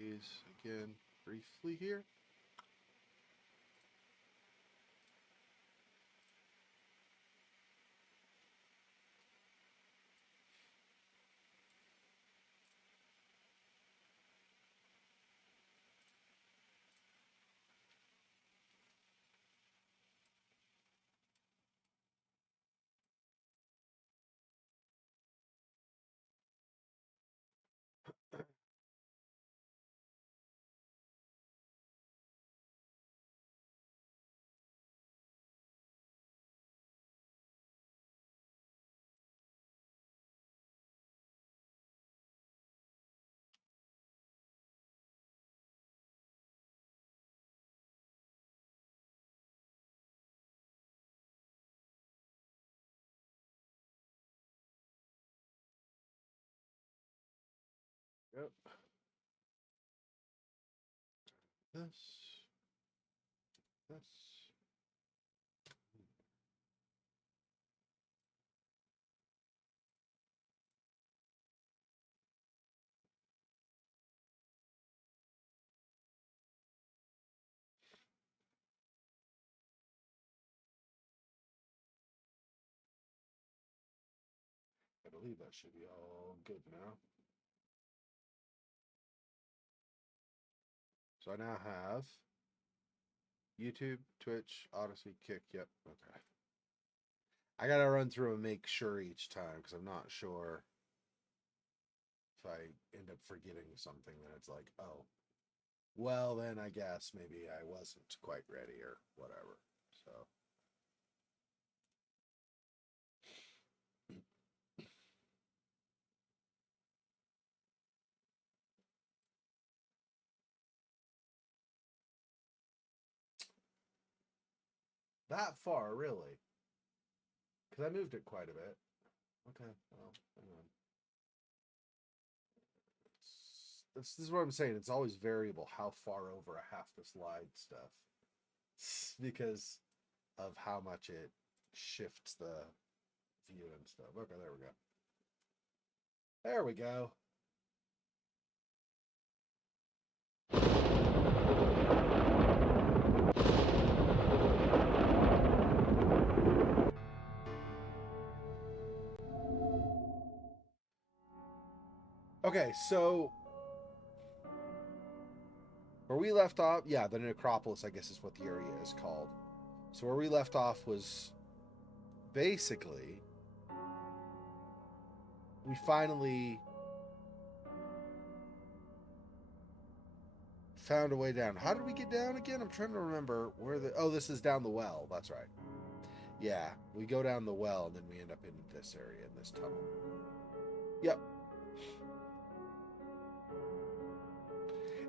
these again briefly here. Yep. This. This. I believe that should be all good now. So I now have YouTube, Twitch, Odyssey, Kick. Yep. Okay. I gotta run through and make sure each time because I'm not sure if I end up forgetting something. Then it's like, oh, well, then I guess maybe I wasn't quite ready or whatever. So. That far, really? Because I moved it quite a bit. Okay, well, hang on. This is what I'm saying. It's always variable how far over I have to slide stuff because of how much it shifts the view and stuff. Okay, there we go. There we go. Okay, so where we left off, yeah, the necropolis, I guess is what the area is called. So where we left off was basically we finally found a way down. How did we get down again? I'm trying to remember where the... Oh, this is down the well. That's right. Yeah, we go down the well and then we end up in this area, in this tunnel. Yep.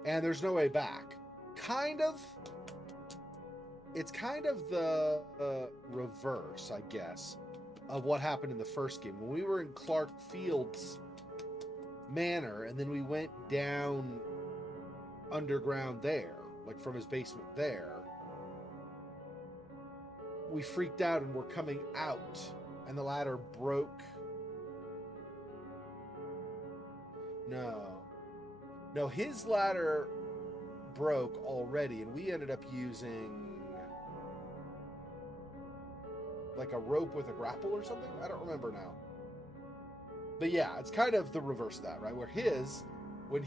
And there's no way back. Kind of. It's kind of the reverse, I guess, of what happened in the first game. When we were in Clark Field's manor and then we went down underground there, like from his basement there, we freaked out and were coming out and the ladder broke. No, his ladder broke already and we ended up using like a rope with a grapple or something. I don't remember now. But yeah, it's kind of the reverse of that, right? Where his, when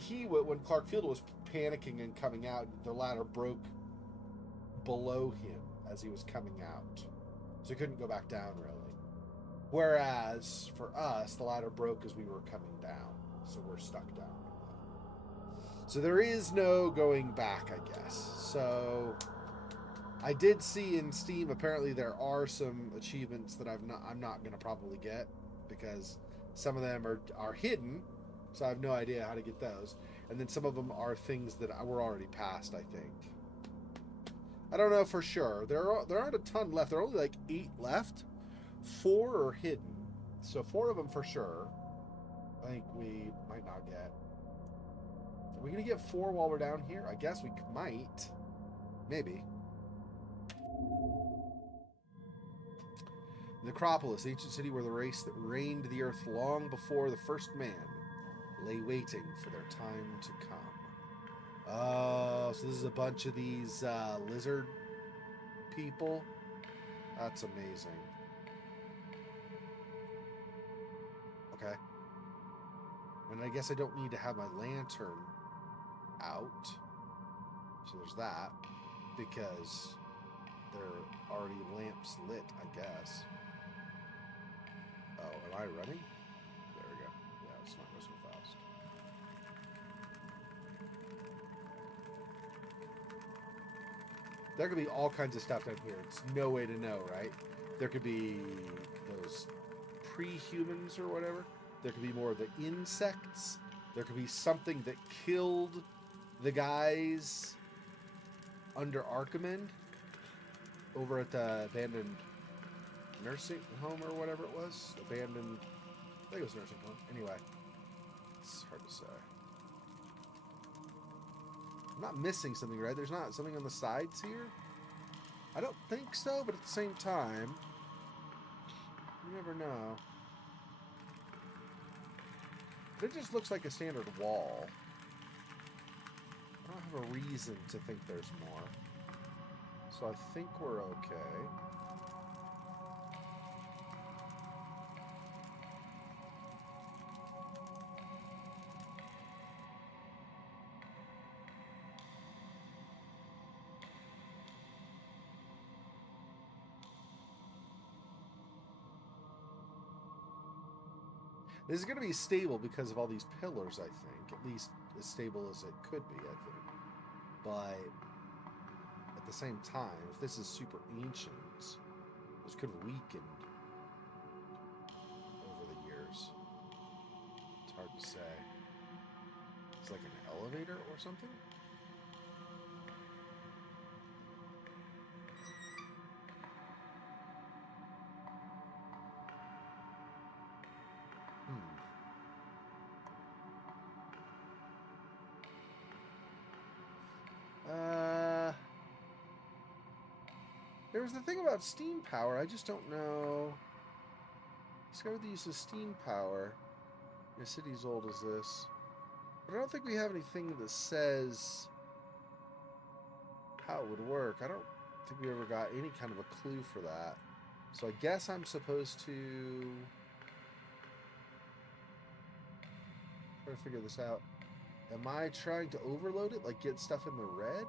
Clark Field was panicking and coming out, the ladder broke below him as he was coming out. So he couldn't go back down, really. Whereas, for us, the ladder broke as we were coming down. So we're stuck down. So there is no going back, I guess. So I did see in Steam, apparently there are some achievements that I'm not going to probably get because some of them are hidden. So I have no idea how to get those. And then some of them are things that were already past, I think. I don't know for sure. There aren't a ton left. There are only like 8 left. 4 are hidden. So 4 of them for sure. I think we might not get. Are we going to get 4 while we're down here? I guess we might. Maybe. Necropolis, ancient city where the race that reigned the earth long before the first man lay waiting for their time to come. Oh, so this is a bunch of these lizard people. That's amazing. Okay. And I guess I don't need to have my lantern out. So there's that. Because there are already lamps lit, I guess. Oh, am I running? There we go. Yeah, it's not going so fast. There could be all kinds of stuff down here. It's no way to know, right? There could be those pre-humans or whatever. There could be more of the insects. There could be something that killed the guys under Archimand over at the abandoned nursing home or whatever it was. Abandoned, I think it was nursing home. Anyway, it's hard to say. I'm not missing something, right? There's not something on the sides here? I don't think so, but at the same time, you never know. It just looks like a standard wall. I don't have a reason to think there's more. So I think we're okay. This is going to be stable because of all these pillars, I think. At least as stable as it could be, I think. But at the same time, if this is super ancient, this could have weakened over the years. It's hard to say. It's like an elevator or something? There was the thing about steam power. I just don't know. Discovered the use of steam power. A city as old as this. But I don't think we have anything that says how it would work. I don't think we ever got any kind of a clue for that. So I guess I'm supposed to try to figure this out. Am I trying to overload it? Like get stuff in the red?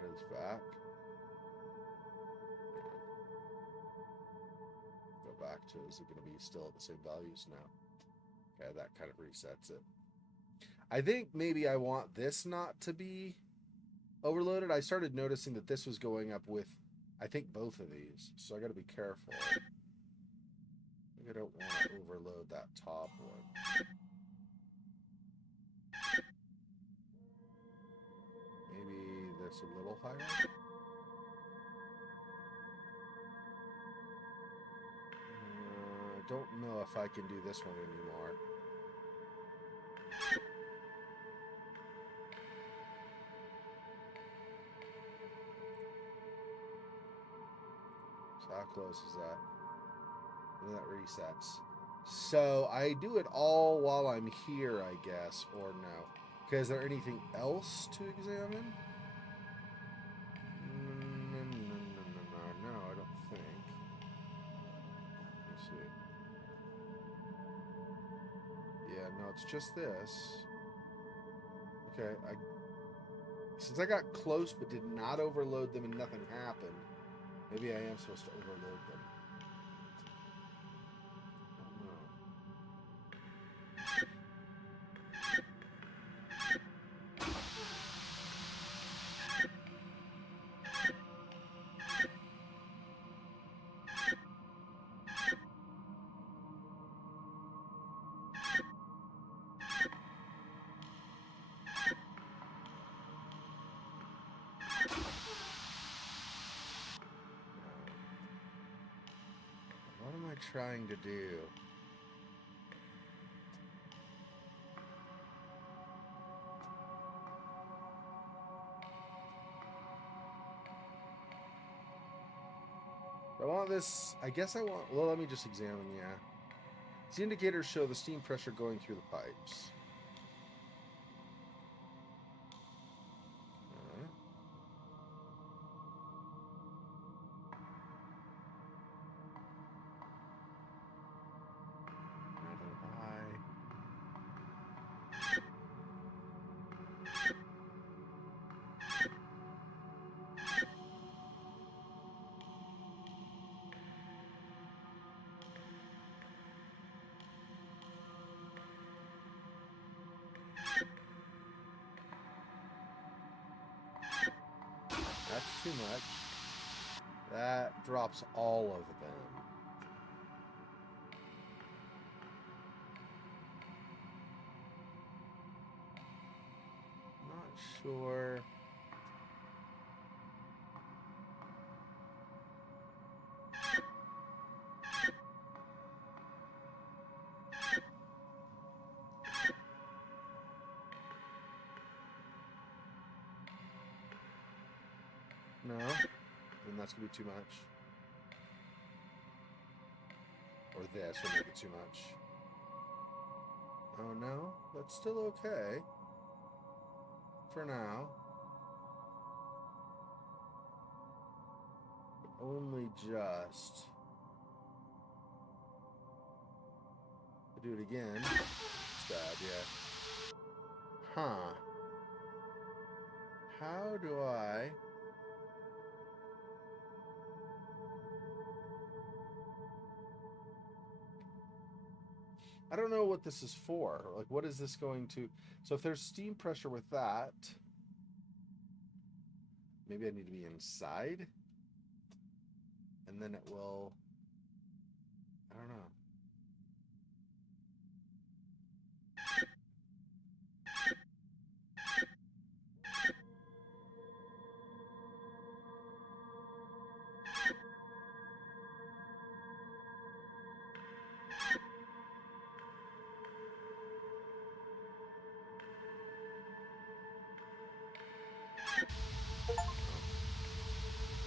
Turns back. Go back to, is it going to be still at the same values now? Okay, that kind of resets it. I think maybe I want this not to be overloaded. I started noticing that this was going up with, I think, both of these. So I got to be careful. I think I don't want to overload that top one. Maybe this a little higher. I don't know if I can do this one anymore. So how close is that? And that resets. So I do it all while I'm here, I guess, or no? Okay, is there anything else to examine? No, I don't think. Let's see. Yeah, no, it's just this. Okay, since I got close but did not overload them and nothing happened, maybe I am supposed to overload them. What am I trying to do? I want this. I guess I want. Well, let me just examine. Yeah. These indicators show the steam pressure going through the pipes. That's too much. That drops all of them. Not sure. No, then that's gonna be too much. Or this will make it too much. Oh no, that's still okay. For now. But only just. I'll do it again. It's bad, yeah. Huh. How do I... I don't know what this is for. Like, what is this going to... So if there's steam pressure with that, maybe I need to be inside, and then it will... I don't know.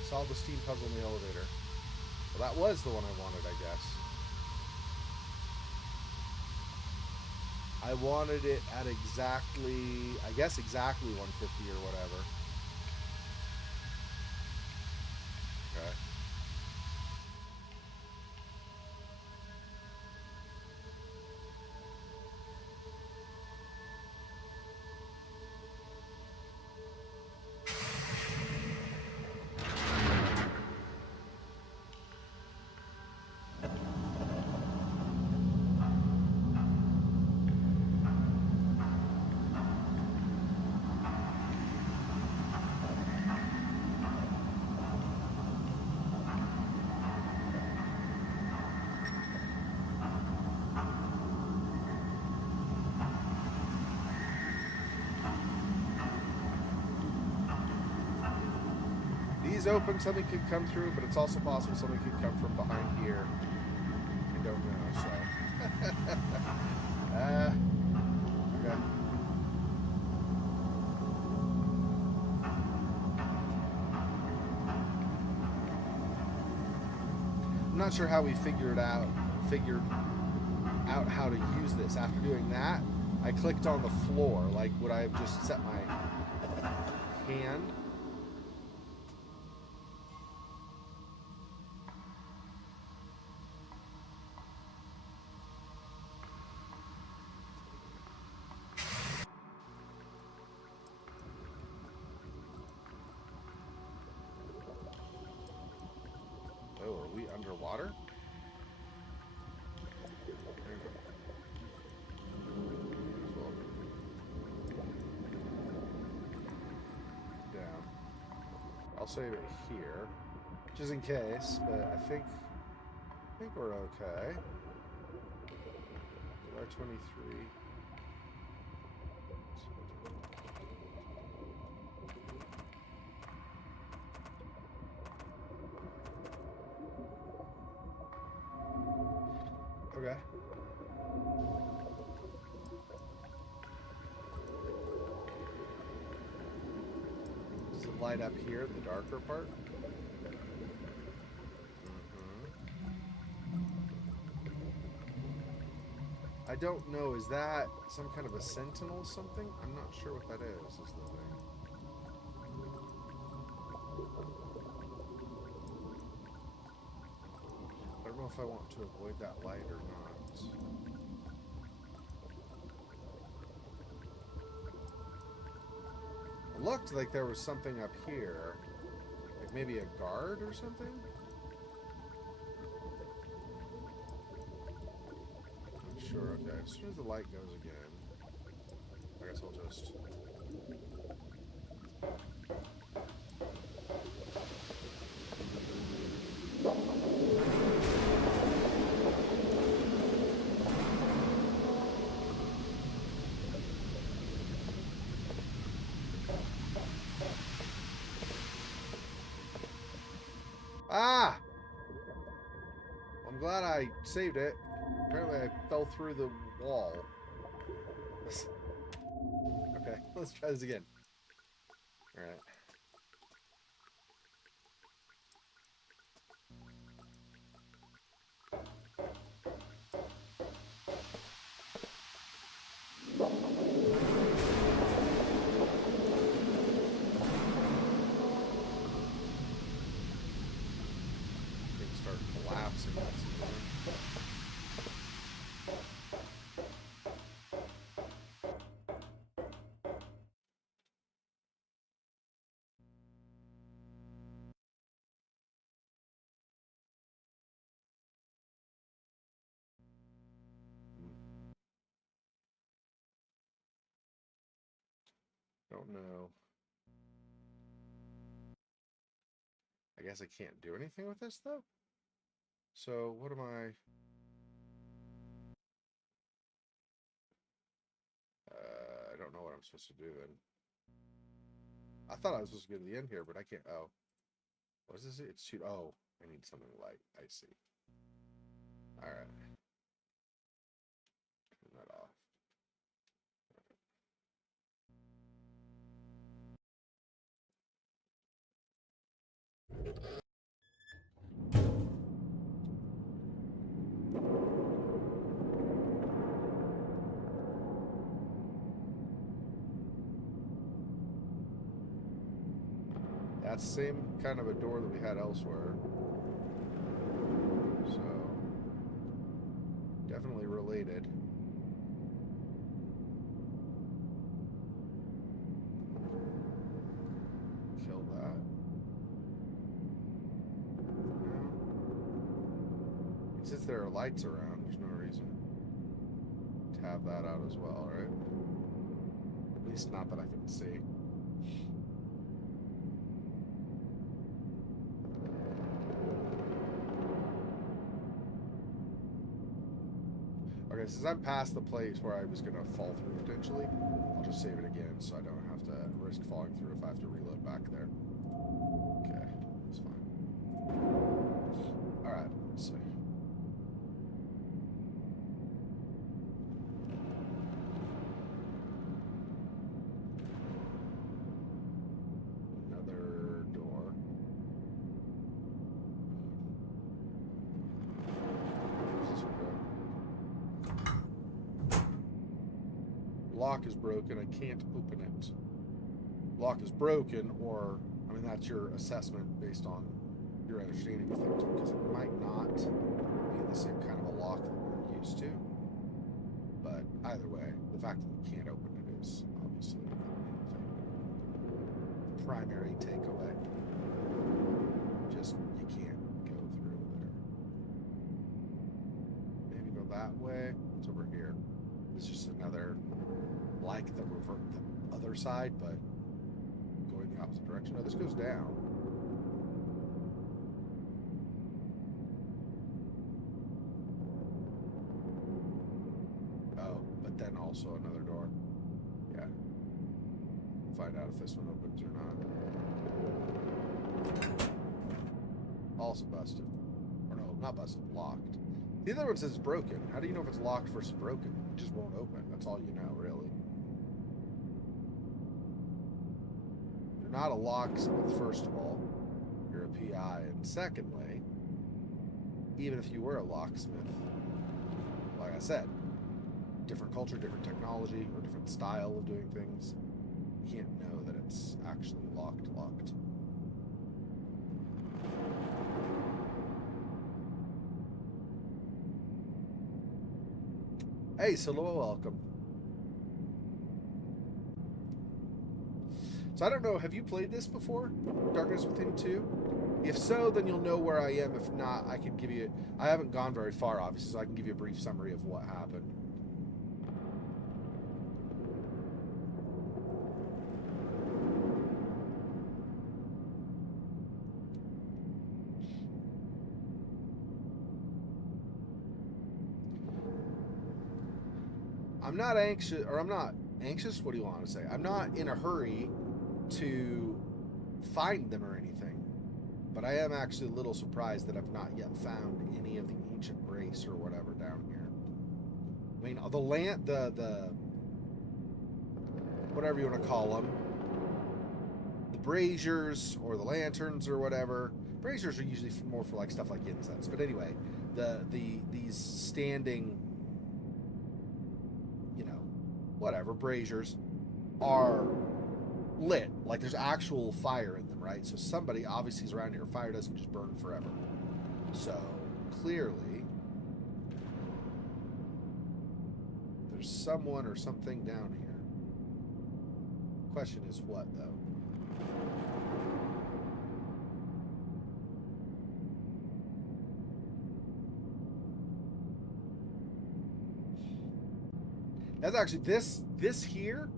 Solve the steam puzzle in the elevator. Well, that was the one I wanted, I guess. I wanted it at exactly, I guess exactly 150 or whatever. Okay. Open, something could come through, but it's also possible something could come from behind here. I don't know, so. Okay. I'm not sure how we figured out how to use this. After doing that, I clicked on the floor. Like, would I have just set my hand? Underwater? Down. I'll save it here, just in case. But I think we're okay. July 23. Okay. Does it light up here, the darker part? don't know. Is that some kind of a sentinel something? I'm not sure what that is the thing. I don't know if I want to avoid that light or not. It looked like there was something up here. Like maybe a guard or something? Not sure. Okay, as soon as the light goes again, I guess I'll just... Ah! I'm glad I saved it. Apparently I fell through the wall. Okay, let's try this again. Alright. Things start collapsing. Don't know. I guess I can't do anything with this, though? So, what am I... I don't know what I'm supposed to do, then. I thought I was supposed to go to the end here, but I can't... Oh. What is this? It's too... Oh, I need something light. I see. Alright. Turn that off. That's the same kind of a door that we had elsewhere. So, definitely related. Kill that. And since there are lights around, there's no reason to have that out as well, right? At least not that I can see. Okay, since I'm past the place where I was going to fall through potentially, I'll just save it again so I don't have to risk falling through if I have to reload back there. Okay, that's fine. Alright, let's see. Another door. Where's this one go? Lock is broken. I can't open it. Lock is broken, or I mean that's your assessment based on your understanding of things, because it might not be the same kind of a lock that we're used to. But either way, the fact that you can't open it is obviously the primary takeaway. Just you can't go through there. Maybe go that way. What's over here? It's just another, like the other side, but going the opposite direction. Oh, this goes down. Oh, but then also another door. Yeah. Find out if this one opens or not. Also busted. Or no, not busted, locked. The other one says it's broken. How do you know if it's locked versus broken? It just won't open. That's all you know, really. You're not a locksmith, first of all. You're a PI. And secondly, even if you were a locksmith, like I said, different culture, different technology, or different style of doing things, you can't know that it's actually locked. Hey, Solo, welcome. So I don't know, have you played this before? Darkness Within 2? If so, then you'll know where I am. If not, I can give you... I haven't gone very far, obviously, so I can give you a brief summary of what happened. I'm not anxious, or I'm not anxious? What do you want to say? I'm not in a hurry to find them or anything, but I am actually a little surprised that I've not yet found any of the ancient race or whatever down here. I mean, the land, the whatever you want to call them, the braziers or the lanterns or whatever. Braziers are usually more for like stuff like incense, but anyway, these standing, you know, whatever, braziers are lit. Like there's actual fire in them, right? So somebody obviously is around here. Fire doesn't just burn forever. So clearly there's someone or something down here. Question is what, though? That's actually this here,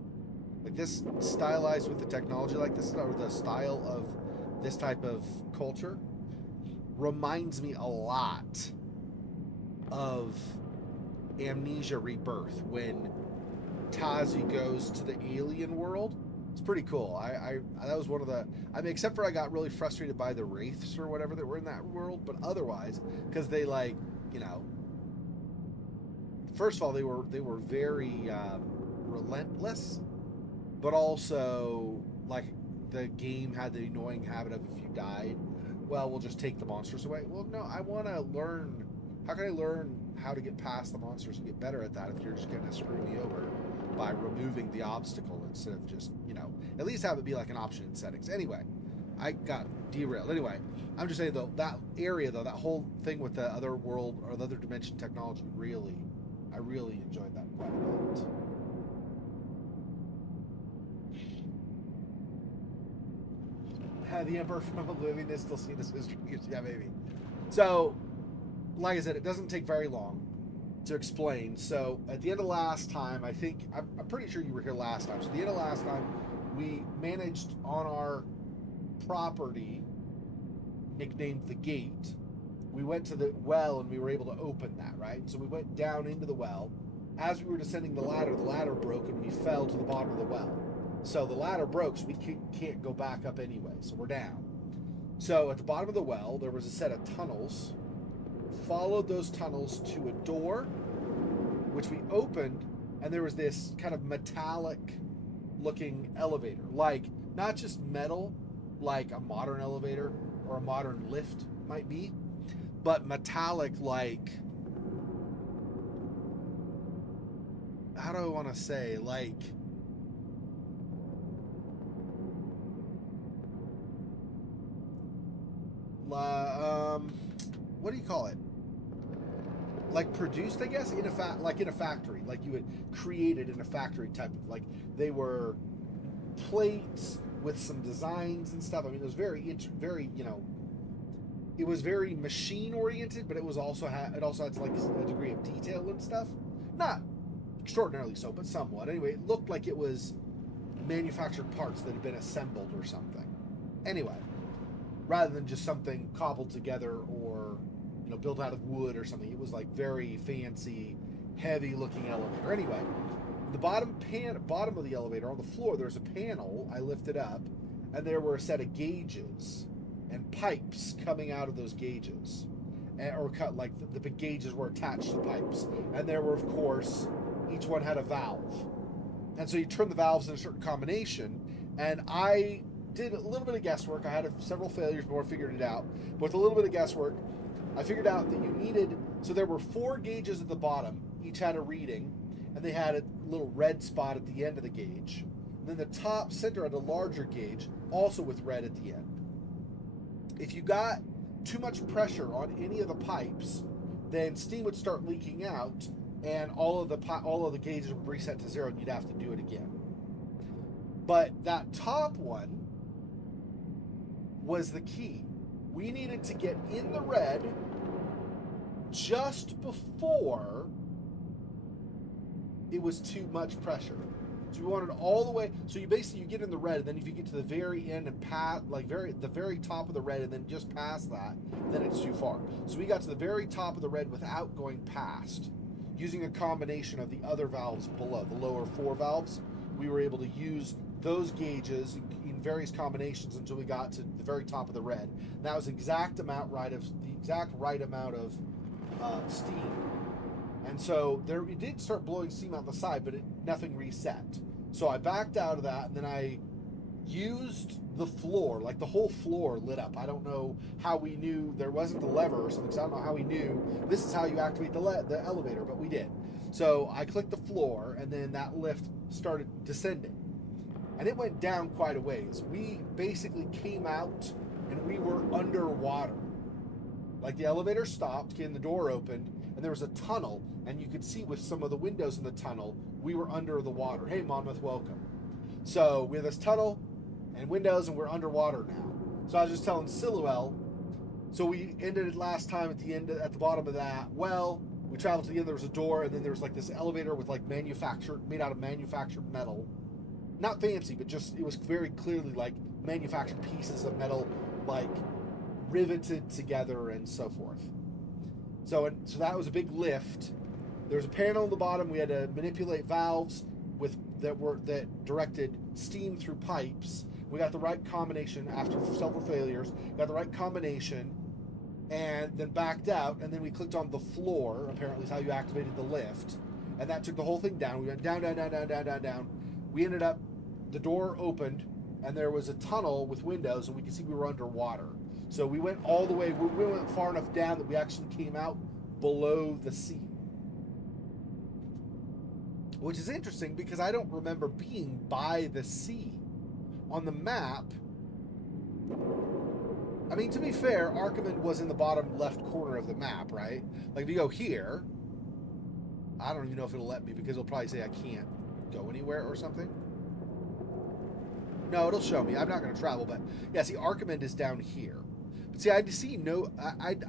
like this stylized with the technology like this, or the style of this type of culture, reminds me a lot of Amnesia Rebirth when Tazi goes to the alien world. It's pretty cool. I that was one of the, I mean, except for I got really frustrated by the wraiths or whatever that were in that world, but otherwise, because they, like, you know, first of all, they were very relentless, but also, like, the game had the annoying habit of, if you died, well, we'll just take the monsters away. Well, no, I want to learn. How can I learn how to get past the monsters and get better at that if you're just going to screw me over by removing the obstacle instead of just, you know, at least have it be like an option in settings. Anyway, I got derailed. Anyway, I'm just saying, though, that area, though, that whole thing with the other world or the other dimension technology, really, I really enjoyed that quite a bit. The Emperor from Oblivion is still seen as history. Yeah, maybe. So, like I said, it doesn't take very long to explain. So, at the end of last time, I think, I'm pretty sure you were here last time. So, at the end of last time, we managed on our property, nicknamed the Gate, we went to the well and we were able to open that, right? So, we went down into the well. As we were descending the ladder broke and we fell to the bottom of the well. So the ladder broke, so we can't go back up anyway, so we're down. So at the bottom of the well, there was a set of tunnels. Followed those tunnels to a door, which we opened, and there was this kind of metallic-looking elevator. Like, not just metal, like a modern elevator or a modern lift might be, but metallic, like, how do I want to say, like, what do you call it? Like produced, I guess, in a factory, like you would create it in a factory type of, like, they were plates with some designs and stuff. I mean, it was very, you know, it was very machine oriented, but it was also it also had like a degree of detail and stuff. Not extraordinarily so, but somewhat. Anyway, it looked like it was manufactured parts that had been assembled or something. Anyway, rather than just something cobbled together or, you know, built out of wood or something. It was like very fancy, heavy looking elevator. Anyway, the bottom of the elevator on the floor, there's a panel I lifted up, and there were a set of gauges and pipes coming out of those gauges, or cut, like the big gauges were attached to pipes, and there were, of course, each one had a valve, and so you turn the valves in a certain combination, and I did a little bit of guesswork. I had several failures before I figured it out. But with a little bit of guesswork, I figured out that you needed, so there were 4 gauges at the bottom, each had a reading, and they had a little red spot at the end of the gauge. And then the top center had a larger gauge, also with red at the end. If you got too much pressure on any of the pipes, then steam would start leaking out, and all of the gauges would reset to 0, and you'd have to do it again. But that top one was the key. We needed to get in the red just before it was too much pressure. So we wanted all the way. So you get in the red, and then if you get to the very end and pass, the very top of the red, and then just past that, then it's too far. So we got to the very top of the red without going past, using a combination of the other valves below, the lower 4 valves. We were able to use those gauges in various combinations until we got to the very top of the red. And that was the exact right amount of steam. And so it did start blowing steam out the side, but nothing reset. So I backed out of that, and then I used the floor, like the whole floor lit up. I don't know how we knew there wasn't a lever or something, so I don't know how we knew this is how you activate the elevator, but we did. So I clicked the floor, and then that lift started descending. And it went down quite a ways. We basically came out, and we were underwater. Like the elevator stopped, and the door opened, and there was a tunnel, and you could see with some of the windows in the tunnel, we were under the water. Hey, Monmouth, welcome. So we have this tunnel and windows, and we're underwater now. So I was just telling Siluel, so we ended it last time at the bottom of that well. We traveled to the end, there was a door, and then there was like this elevator with like made out of manufactured metal. Not fancy, but just, it was very clearly like manufactured pieces of metal, like riveted together and so forth. So that was a big lift. There was a panel on the bottom. We had to manipulate valves that directed steam through pipes. We got the right combination after several failures. Got the right combination, and then backed out. And then we clicked on the floor. Apparently, is how you activated the lift, and that took the whole thing down. We went down, down, down, down, down, down, down. We ended up, the door opened, and there was a tunnel with windows, and we could see we were underwater. So we went all the way. We went far enough down that we actually came out below the sea. Which is interesting because I don't remember being by the sea. On the map, I mean, to be fair, Archimedes was in the bottom left corner of the map, right? Like if you go here, I don't even know if it'll let me because it'll probably say I can't go anywhere or something. No, it'll show me. I'm not going to travel, but yeah, see, Archimedes is down here. But see, I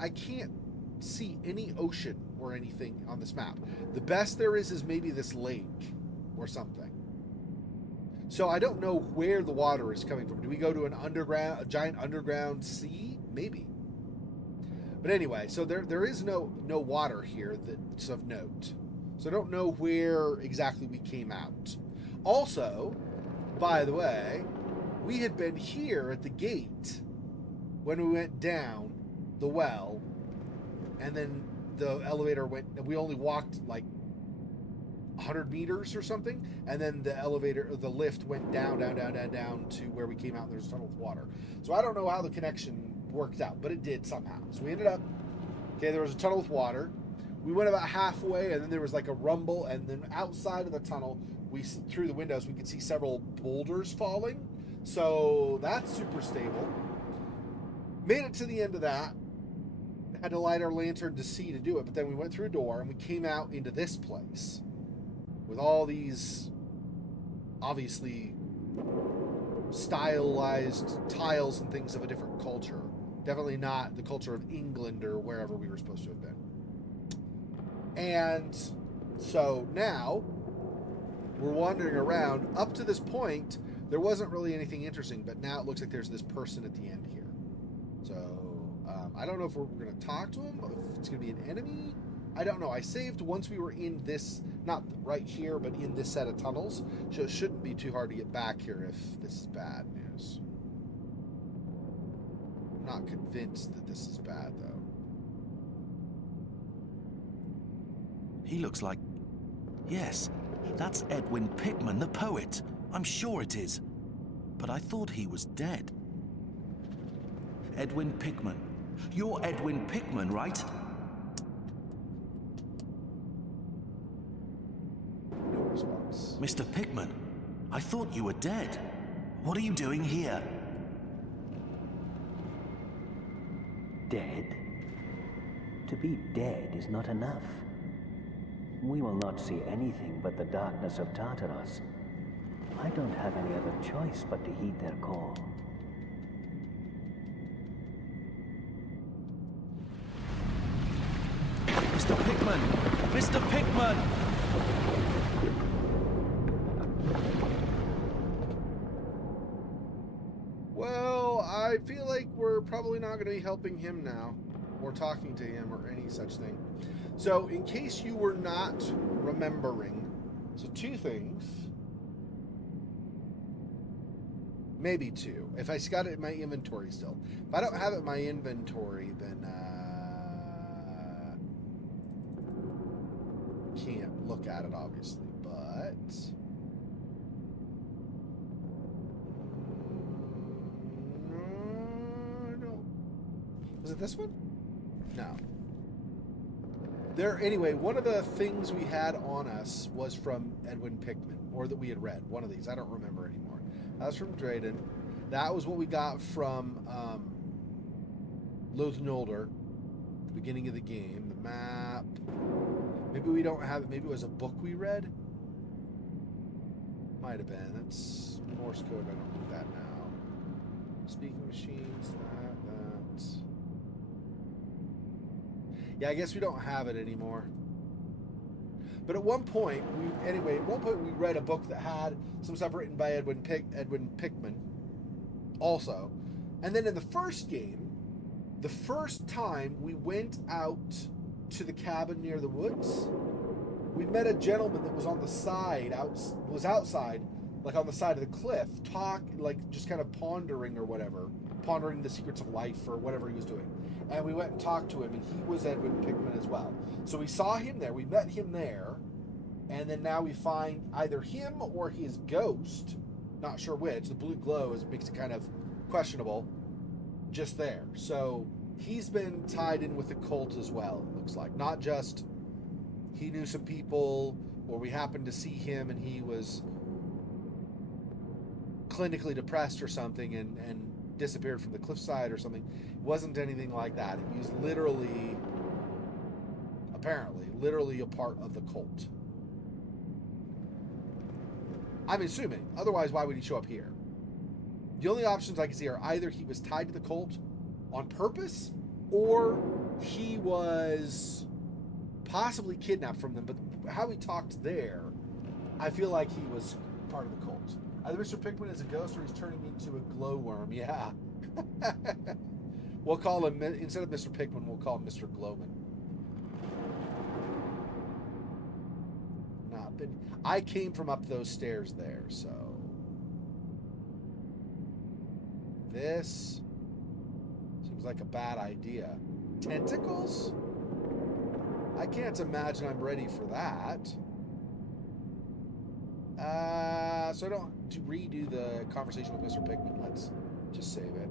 can't see any ocean or anything on this map. The best there is maybe this lake or something. So I don't know where the water is coming from. Do we go to a giant underground sea? Maybe. But anyway, so there is no water here that's of note. So I don't know where exactly we came out. Also, by the way, we had been here at the gate when we went down the well, and then the elevator went, and we only walked like 100 meters or something, and then the lift went down to where we came out, and there's a tunnel of water. So I don't know how the connection worked out, but it did somehow. So we ended up, there was a tunnel with water. We went about halfway, and then there was like a rumble, and then outside of the tunnel, through the windows, we could see several boulders falling. So that's super stable. Made it to the end of that. Had to light our lantern to see to do it, but then we went through a door, and we came out into this place with all these, obviously, stylized tiles and things of a different culture. Definitely not the culture of England or wherever we were supposed to have been. And so now we're wandering around. Up to this point, there wasn't really anything interesting, but now it looks like there's this person at the end here. So I don't know if we're going to talk to him, if it's going to be an enemy. I don't know. I saved once we were in this, not right here, but in this set of tunnels. So it shouldn't be too hard to get back here if this is bad news. I'm not convinced that this is bad, though. He looks like... Yes, that's Edwin Pickman, the poet. I'm sure it is. But I thought he was dead. Edwin Pickman. You're Edwin Pickman, right? Mr. Pickman, I thought you were dead. What are you doing here? Dead? To be dead is not enough. We will not see anything but the darkness of Tartaros. I don't have any other choice but to heed their call. Mr. Pickman! Mr. Pickman! Well, I feel like we're probably not going to be helping him now, or talking to him, or any such thing. So, in case you were not remembering, so two things. Maybe two. If I got it in my inventory still. If I don't have it in my inventory, then can't look at it, obviously. But no. Was it this one? No. Anyway, one of the things we had on us was from Edwin Pickman, or that we had read. One of these. I don't remember anymore. That was from Drayden. That was what we got from Loath Nolder at the beginning of the game. The map. Maybe we don't have it. Maybe it was a book we read. Might have been. That's Morse code. I don't need that now. Speaking machines. That. Yeah, I guess we don't have it anymore. But at one point, we read a book that had some stuff written by Edwin Pickman also. And then in the first game, the first time we went out to the cabin near the woods, we met a gentleman that was on the side, outside, like on the side of the cliff, just kind of pondering the secrets of life or whatever he was doing. And we went and talked to him, and he was Edwin Pickman as well. So we saw him there, we met him there, and then now we find either him or his ghost, not sure which. The blue glow makes it kind of questionable, just there. So he's been tied in with the cult as well, it looks like. Not just he knew some people, or we happened to see him and he was clinically depressed or something and disappeared from the cliffside or something. It wasn't anything like that. He was literally a part of the cult. I'm assuming. Otherwise, why would he show up here? The only options I can see are either he was tied to the cult on purpose, or he was possibly kidnapped from them. But how he talked there, I feel like he was part of the cult. Either Mr. Pickman is a ghost or he's turning into a glowworm. Yeah. We'll call him, instead of Mr. Pickman, we'll call him Mr. Glowman. I came from up those stairs there, so this seems like a bad idea. Tentacles? I can't imagine I'm ready for that. So I don't redo the conversation with Mr. Pickman. Let's just save it.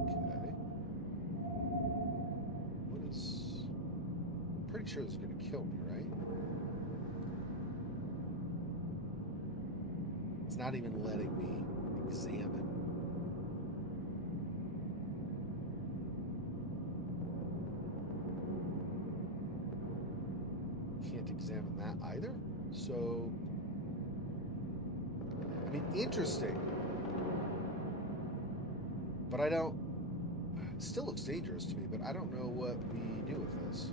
Okay. What is... Pretty sure this is going to kill me, right? It's not even letting me examine. Can't examine that either. So, I mean, interesting. But I don't... It still looks dangerous to me, but I don't know what we do with this.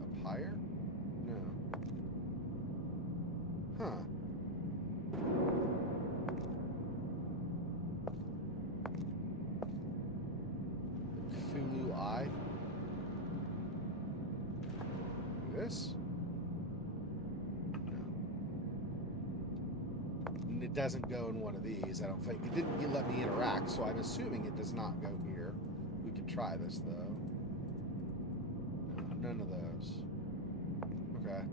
Up higher? No. Huh. Cthulhu Eye. This? No. And it doesn't go in one of these, I don't think. It didn't let me interact, so I'm assuming it does not go here. We can try this, though. No, none of those. Okay.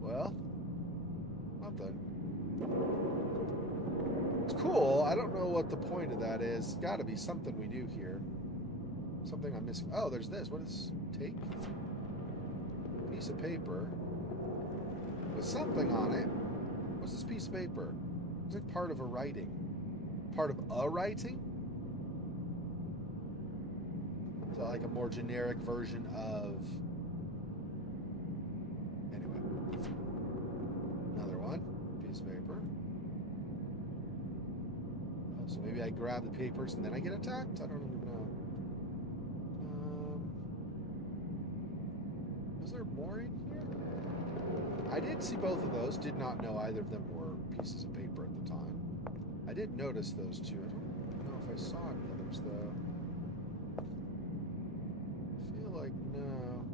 Well, nothing. It's cool. I don't know what the point of that is. It's got to be something we do here. Something I'm missing. Oh, there's this. What is take? piece of paper with something on it. What's this piece of paper? It's like part of a writing. Part of a writing? Is that like a more generic version of... Anyway. Another one. Piece of paper. Oh, so maybe I grab the papers and then I get attacked? I don't even know. Was there more in here? I did see both of those. Did not know either of them were pieces of paper at the time. I did notice those two. I don't know if I saw any others, though. I feel like no.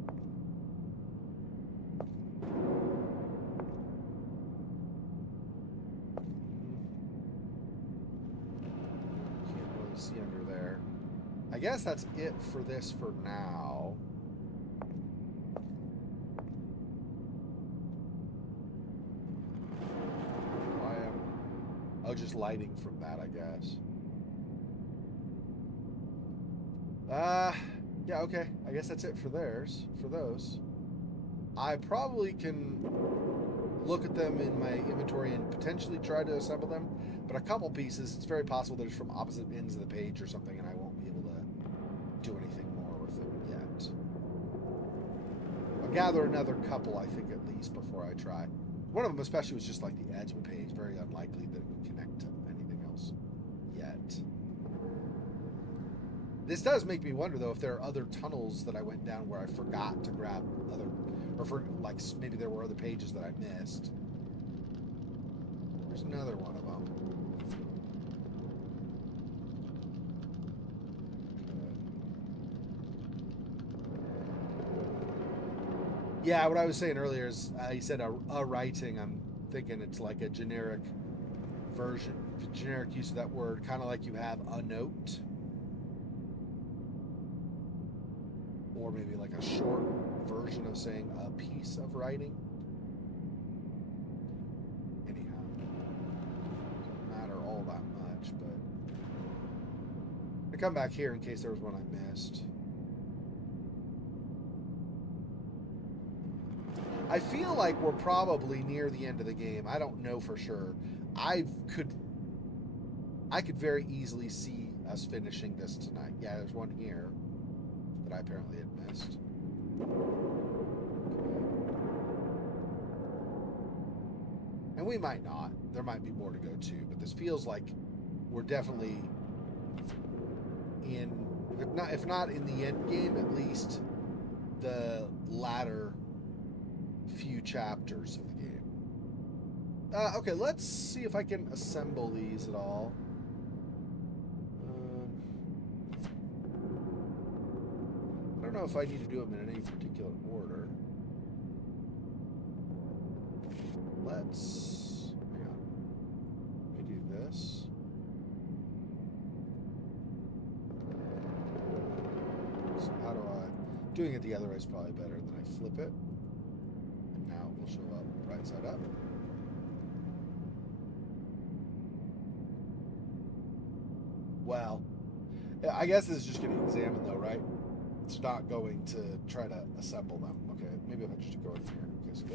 Can't really see under there. I guess that's it for this for now. Oh, just lighting from that, I guess. Yeah, okay. I guess that's it for theirs, for those. I probably can look at them in my inventory and potentially try to assemble them, but a couple pieces, it's very possible they're from opposite ends of the page or something, and I won't be able to do anything more with them yet. I'll gather another couple, I think, at least, before I try. One of them especially was just like the edge of a page, very unlikely that it would connect to anything else yet. This does make me wonder, though, if there are other tunnels that I went down where I forgot to grab other, or for like maybe there were other pages that I missed. There's another one of them. Yeah, what I was saying earlier is he said a writing. I'm thinking it's like a generic version, generic use of that word, kind of like you have a note. Or maybe like a short version of saying a piece of writing. Anyhow, doesn't matter all that much, but I come back here in case there was one I missed. I feel like we're probably near the end of the game. I don't know for sure. I could very easily see us finishing this tonight. Yeah, there's one here that I apparently had missed. And we might not. There might be more to go to, but this feels like we're definitely in, if not in the end game, at least the latter few chapters of the game. Okay, let's see if I can assemble these at all. I don't know if I need to do them in any particular order. Let's, hang on. Let me do this. So how do I, doing it the other way is probably better than I flip it. Now it will show up right side up. Well, I guess this is just going to examine though, right? It's not going to try to assemble them. Okay, maybe if I just go in here. Okay, so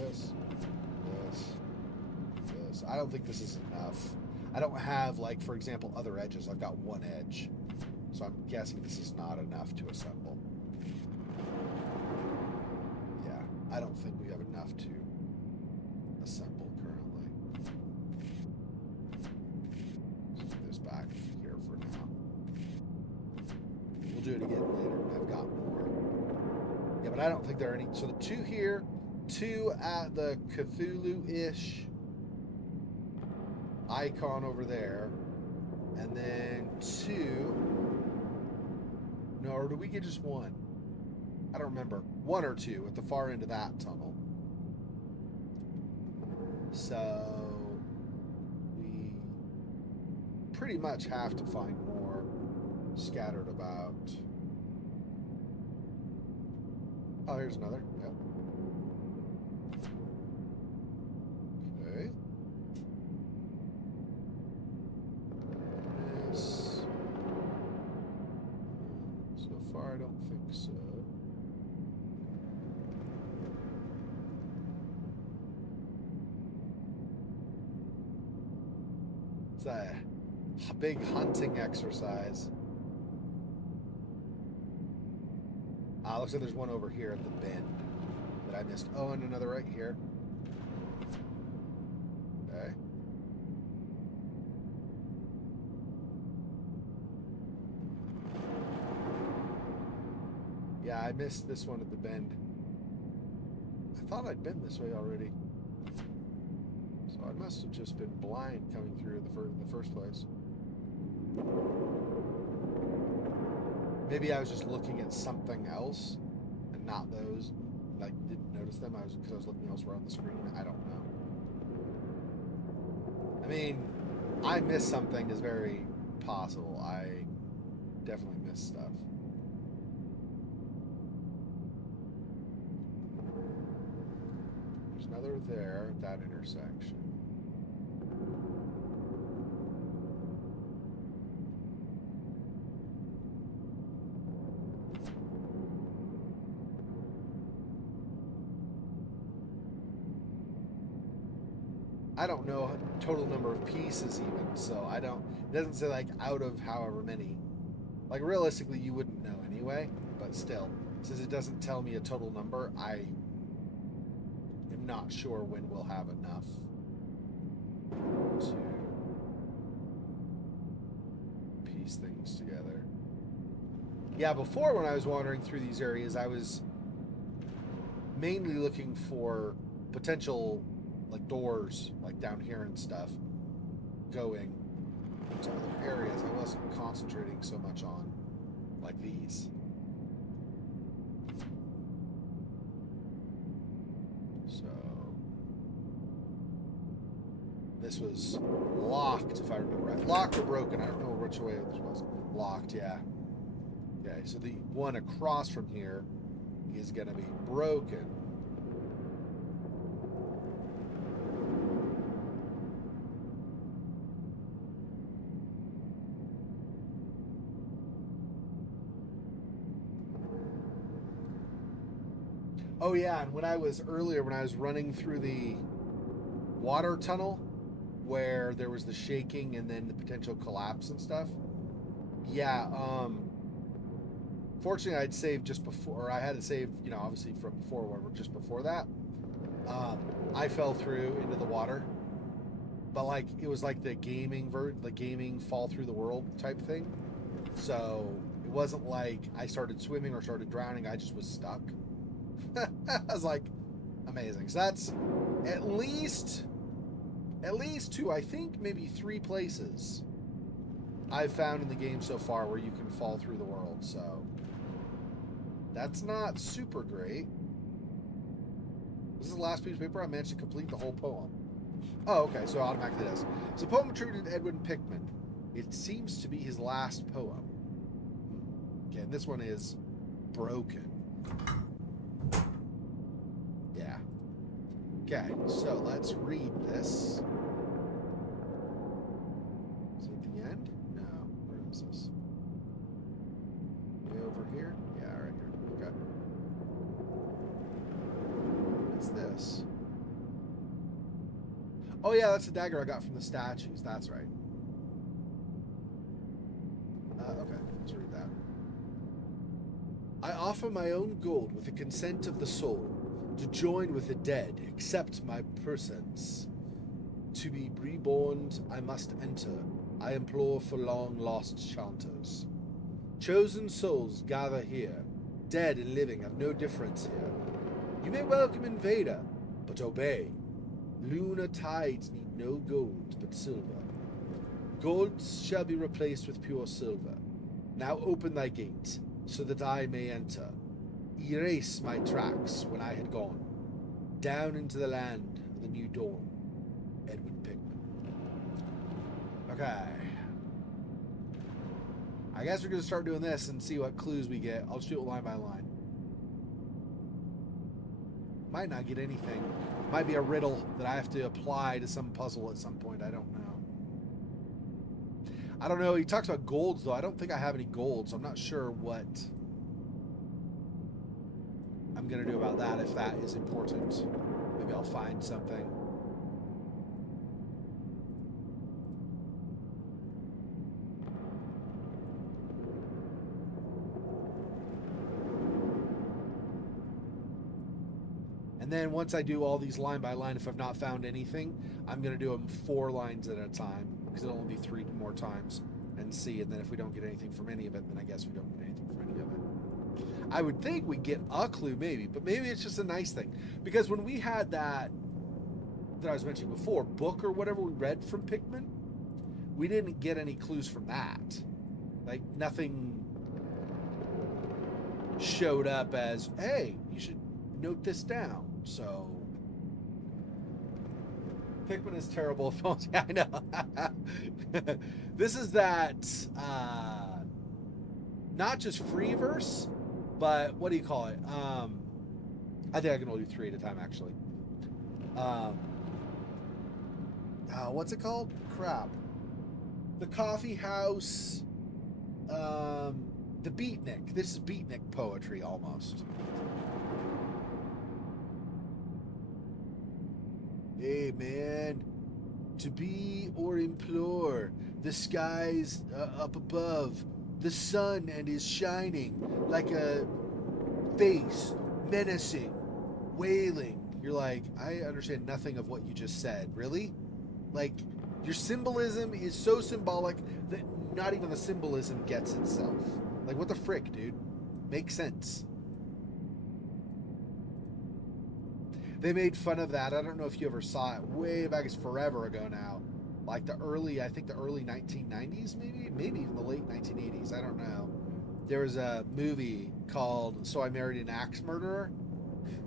this. I don't think this is enough. I don't have, like, for example, other edges. I've got one edge. So I'm guessing this is not enough to assemble. Yeah, I don't think we have enough to assemble currently. Let's put this back here for now. We'll do it again later when I've got more. Yeah, but I don't think there are any. So the two here, two at the Cthulhu-ish icon over there, and then two. No, or do we get just one? I don't remember. One or two at the far end of that tunnel. So we pretty much have to find more scattered about. Oh, here's another. Yep. Okay. This. So far, I don't think so. a big hunting exercise. Looks like there's one over here at the bend that I missed. Oh, and another right here. Okay. Yeah, I missed this one at the bend. I thought I'd been this way already. So I must have just been blind coming through in the first place. Maybe I was just looking at something else and not those. Like, didn't notice them. Because I was looking elsewhere on the screen. I don't know. I mean, I missed something is very possible. I definitely missed stuff. There's another there at that intersection. I don't know total number of pieces even, so I don't, it doesn't say like out of however many. Like realistically you wouldn't know anyway, but still, since it doesn't tell me a total number, I am not sure when we'll have enough to piece things together. Yeah, before when I was wandering through these areas, I was mainly looking for potential like doors, like down here and stuff, going to other areas. I wasn't concentrating so much on like these. So this was locked, if I remember right. Locked or broken, I don't know which way this was. Locked, yeah. Okay, so the one across from here is gonna be broken. Oh yeah, and when I was running through the water tunnel where there was the shaking and then the potential collapse and stuff. Yeah, fortunately I'd saved just before, or I had to save, you know, obviously from before, whatever, just before that. I fell through into the water. But like it was like the gaming fall through the world type thing. So it wasn't like I started swimming or started drowning, I just was stuck. I was like, amazing. So that's at least two, I think maybe 3 places I've found in the game so far where you can fall through the world. So that's not super great. This is the last piece of paper. I managed to complete the whole poem. Oh, okay, so it automatically does. It's a poem attributed to Edwin Pickman. It seems to be his last poem. Okay, and this one is broken. Yeah. Okay, so let's read this. Is it the end? No. Where is this? Way over here? Yeah, right here. Okay. What's this? Oh yeah, that's the dagger I got from the statues. That's right. Okay, let's read that. I offer my own gold with the consent of the soul to join with the dead, accept my presence. To be reborn, I must enter. I implore for long-lost chanters. Chosen souls gather here. Dead and living have no difference here. You may welcome invader, but obey. Lunar tides need no gold but silver. Gold shall be replaced with pure silver. Now open thy gate, so that I may enter. Erase my tracks when I had gone. Down into the land of the new dawn. Edwin Pickman. Okay. I guess we're going to start doing this and see what clues we get. I'll just do it line by line. Might not get anything. Might be a riddle that I have to apply to some puzzle at some point. I don't know. I don't know. He talks about golds, though. I don't think I have any gold, so I'm not sure what I'm going to do about that, if that is important. Maybe I'll find something. And then once I do all these line by line, if I've not found anything, I'm going to do them 4 lines at a time, because it'll only be 3 more times, and see. And then if we don't get anything from any of it, then I guess we don't get anything from any of it. I would think we get a clue maybe, but maybe it's just a nice thing. Because when we had that I was mentioning before, book or whatever we read from Pickman, we didn't get any clues from that. Like, nothing showed up as, hey, you should note this down. So Pickman is terrible. Yeah, I know. This is that not just free verse, but what do you call it? I think I can only do 3 at a time, actually. What's it called? Crap. The coffee house. The beatnik. This is beatnik poetry almost. Hey man, to be or implore, the skies up above, the sun and is shining like a face, menacing, wailing. You're like, I understand nothing of what you just said. Really? Like, your symbolism is so symbolic that not even the symbolism gets itself. Like, what the frick, dude? Makes sense. They made fun of that. I don't know if you ever saw it way back. It's forever ago now. Like the early 1990s, maybe even the late 1980s. I don't know. There was a movie called So I Married an Axe Murderer.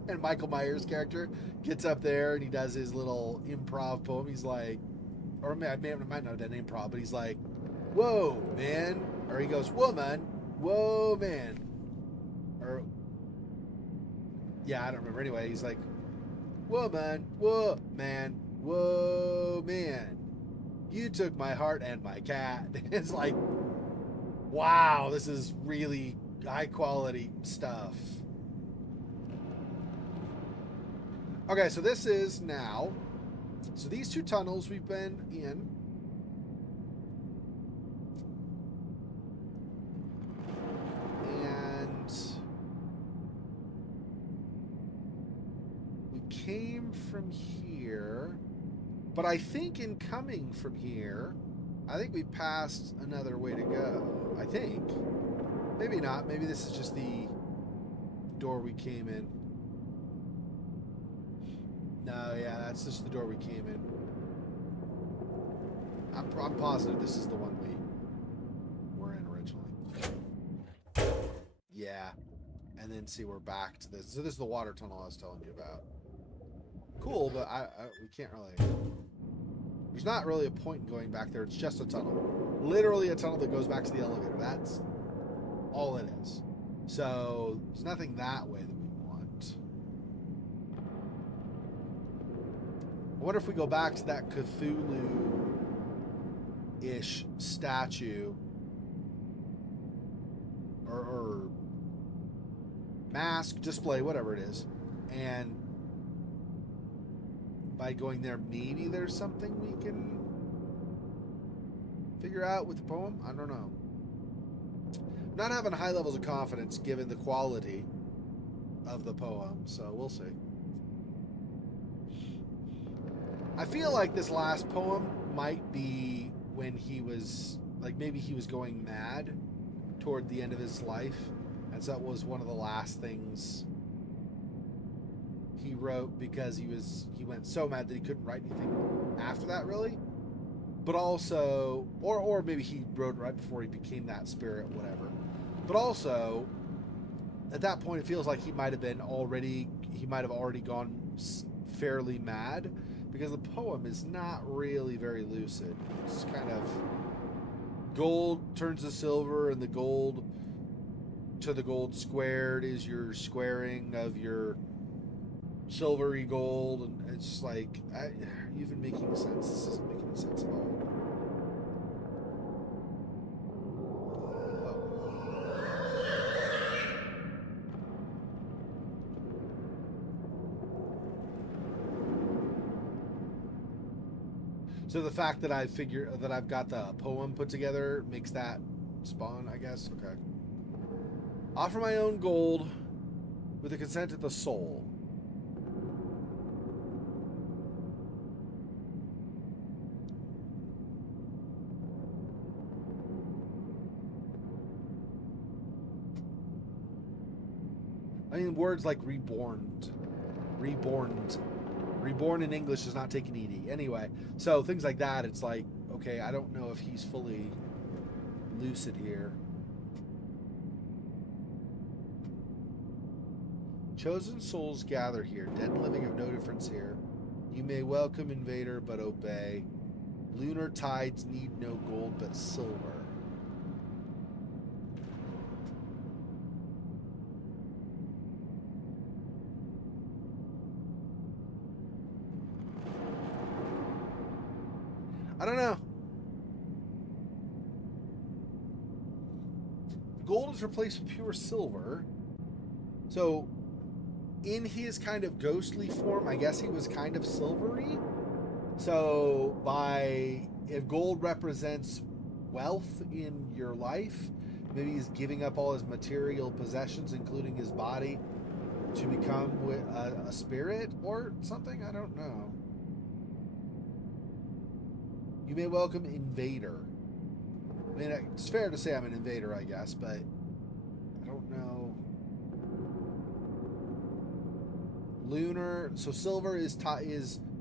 And Michael Myers' character gets up there and he does his little improv poem. He's like, or I might not have done improv, but he's like, whoa, man. Or he goes, woman, whoa, man. Or, yeah, I don't remember. Anyway, he's like, woman, whoa, man, whoa, man. You took my heart and my cat. It's like, wow, this is really high quality stuff. Okay, so this is now, so these 2 tunnels we've been in. And we came from here, but I think in coming from here, I think we passed another way to go. I think. Maybe not. Maybe this is just the door we came in. No, yeah, that's just the door we came in. I'm positive this is the one we were in originally. Yeah. And then see, we're back to this. So this is the water tunnel I was telling you about. Cool, but we can't really... There's not really a point in going back there. It's just a tunnel. Literally a tunnel that goes back to the elevator. That's all it is. So there's nothing that way that we want. I wonder if we go back to that Cthulhu-ish statue or mask, display, whatever it is, and by going there, maybe there's something we can figure out with the poem. I don't know. I'm not having high levels of confidence given the quality of the poem, so we'll see. I feel like this last poem might be when he was, like, maybe he was going mad toward the end of his life, and so that was one of the last things he wrote, because he went so mad that he couldn't write anything after that, really. But also, or maybe he wrote right before he became that spirit, whatever. But also, at that point, it feels like he might have already gone fairly mad, because the poem is not really very lucid. It's kind of gold turns to silver, and the gold to the gold squared is your squaring of your silvery gold, and it's like, are you even making sense? This isn't making any sense at all. So the fact that I've got the poem put together makes that spawn, I guess. Okay. Offer my own gold with the consent of the soul. I mean, words like reborn in English is not taken ED. Anyway, so things like that, it's like, okay, I don't know if he's fully lucid here. Chosen souls gather here. Dead and living have no difference here. You may welcome invader, but obey. Lunar tides need no gold, but silver. I don't know. Gold is replaced with pure silver. So, in his kind of ghostly form, I guess he was kind of silvery. So, if gold represents wealth in your life, maybe he's giving up all his material possessions, including his body, to become a spirit or something. I don't know. You may welcome invader. I mean, it's fair to say I'm an invader, I guess, but I don't know. Lunar, so silver is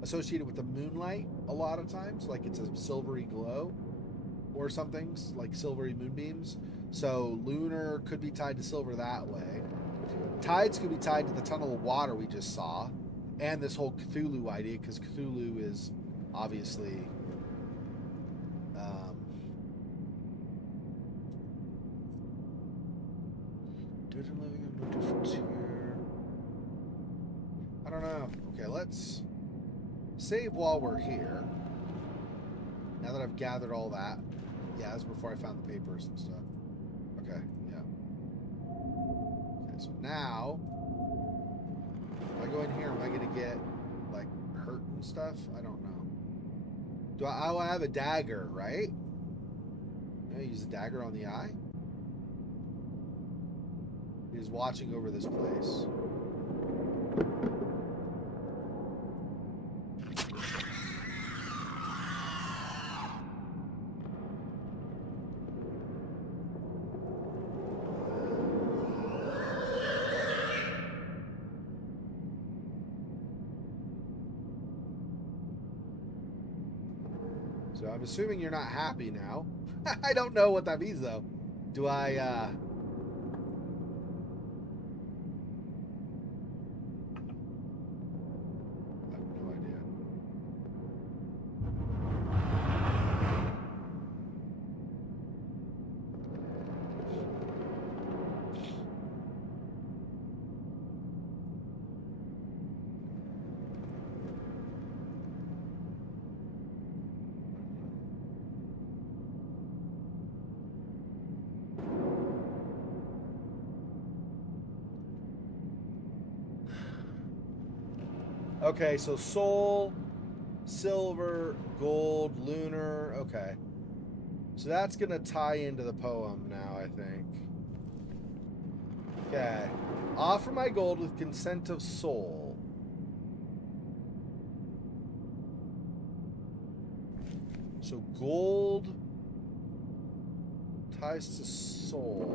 associated with the moonlight a lot of times, like it's a silvery glow or something, like silvery moonbeams. So lunar could be tied to silver that way. Tides could be tied to the tunnel of water we just saw, and this whole Cthulhu idea, because Cthulhu is obviously dead and living have no difference here. I don't know. Okay, let's save while we're here. Now that I've gathered all that. Yeah, that's before I found the papers and stuff. Okay, yeah. Okay, so now, if I go in here, am I going to get, like, hurt and stuff? I don't know. I have a dagger, right? I use a dagger on the eye? He's watching over this place. So I'm assuming you're not happy now. I don't know what that means, though. Do I, I have no idea. Okay, so soul, silver, gold, lunar. Okay. So that's going to tie into the poem now, I think. Okay. Offer my gold with consent of soul. So gold ties to soul.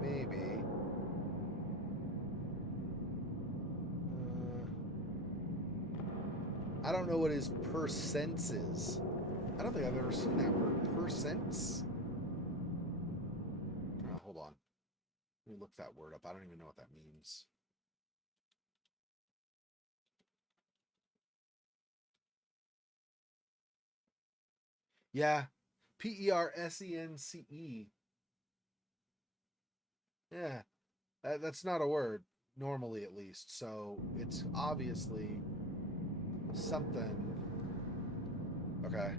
Maybe. I don't know what his per cents is. I don't think I've ever seen that word. Per cents? Oh, hold on. Let me look that word up. I don't even know what that means. Yeah. Persence. Yeah. That's not a word, normally at least. So it's obviously something. Okay.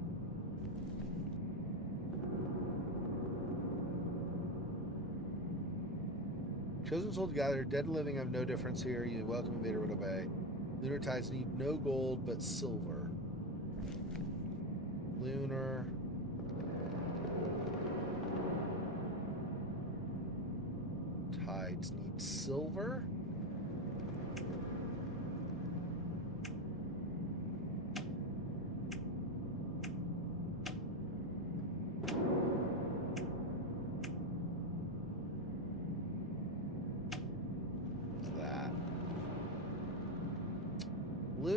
Chosen soul to gather, dead and living have no difference here. You welcome invader would obey. Lunar tides need no gold but silver. Lunar. Tides need silver.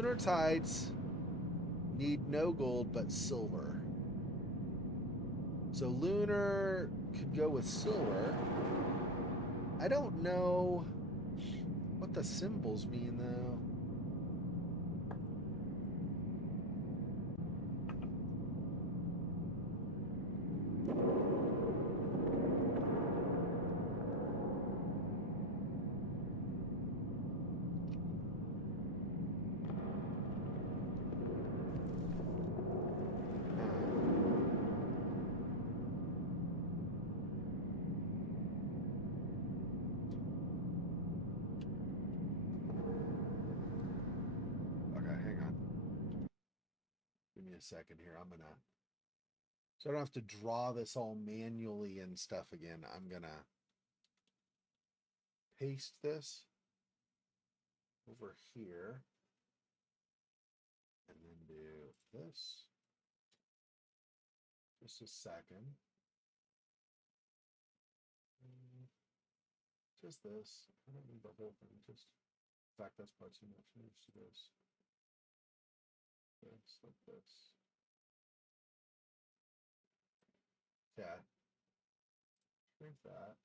lunar tides need no gold but silver. So lunar could go with silver. I don't know what the symbols mean though. Give me a second here. So I don't have to draw this all manually and stuff again. I'm gonna paste this over here and then do this. Just a second. Just this. I don't need the whole thing. Just, in fact, that's probably too much. Just do this. This, like this. Okay. Shrink that.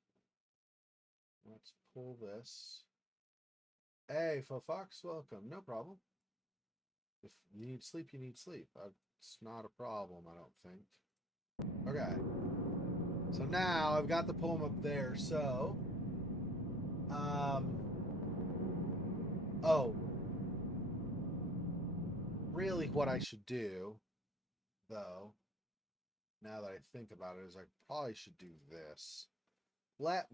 Let's pull this. Hey, Fox, welcome. No problem. If you need sleep, you need sleep. It's not a problem, I don't think. Okay. So now I've got the poem up there. So, oh, really what I should do, though, now that I think about it, is I probably should do this. Let's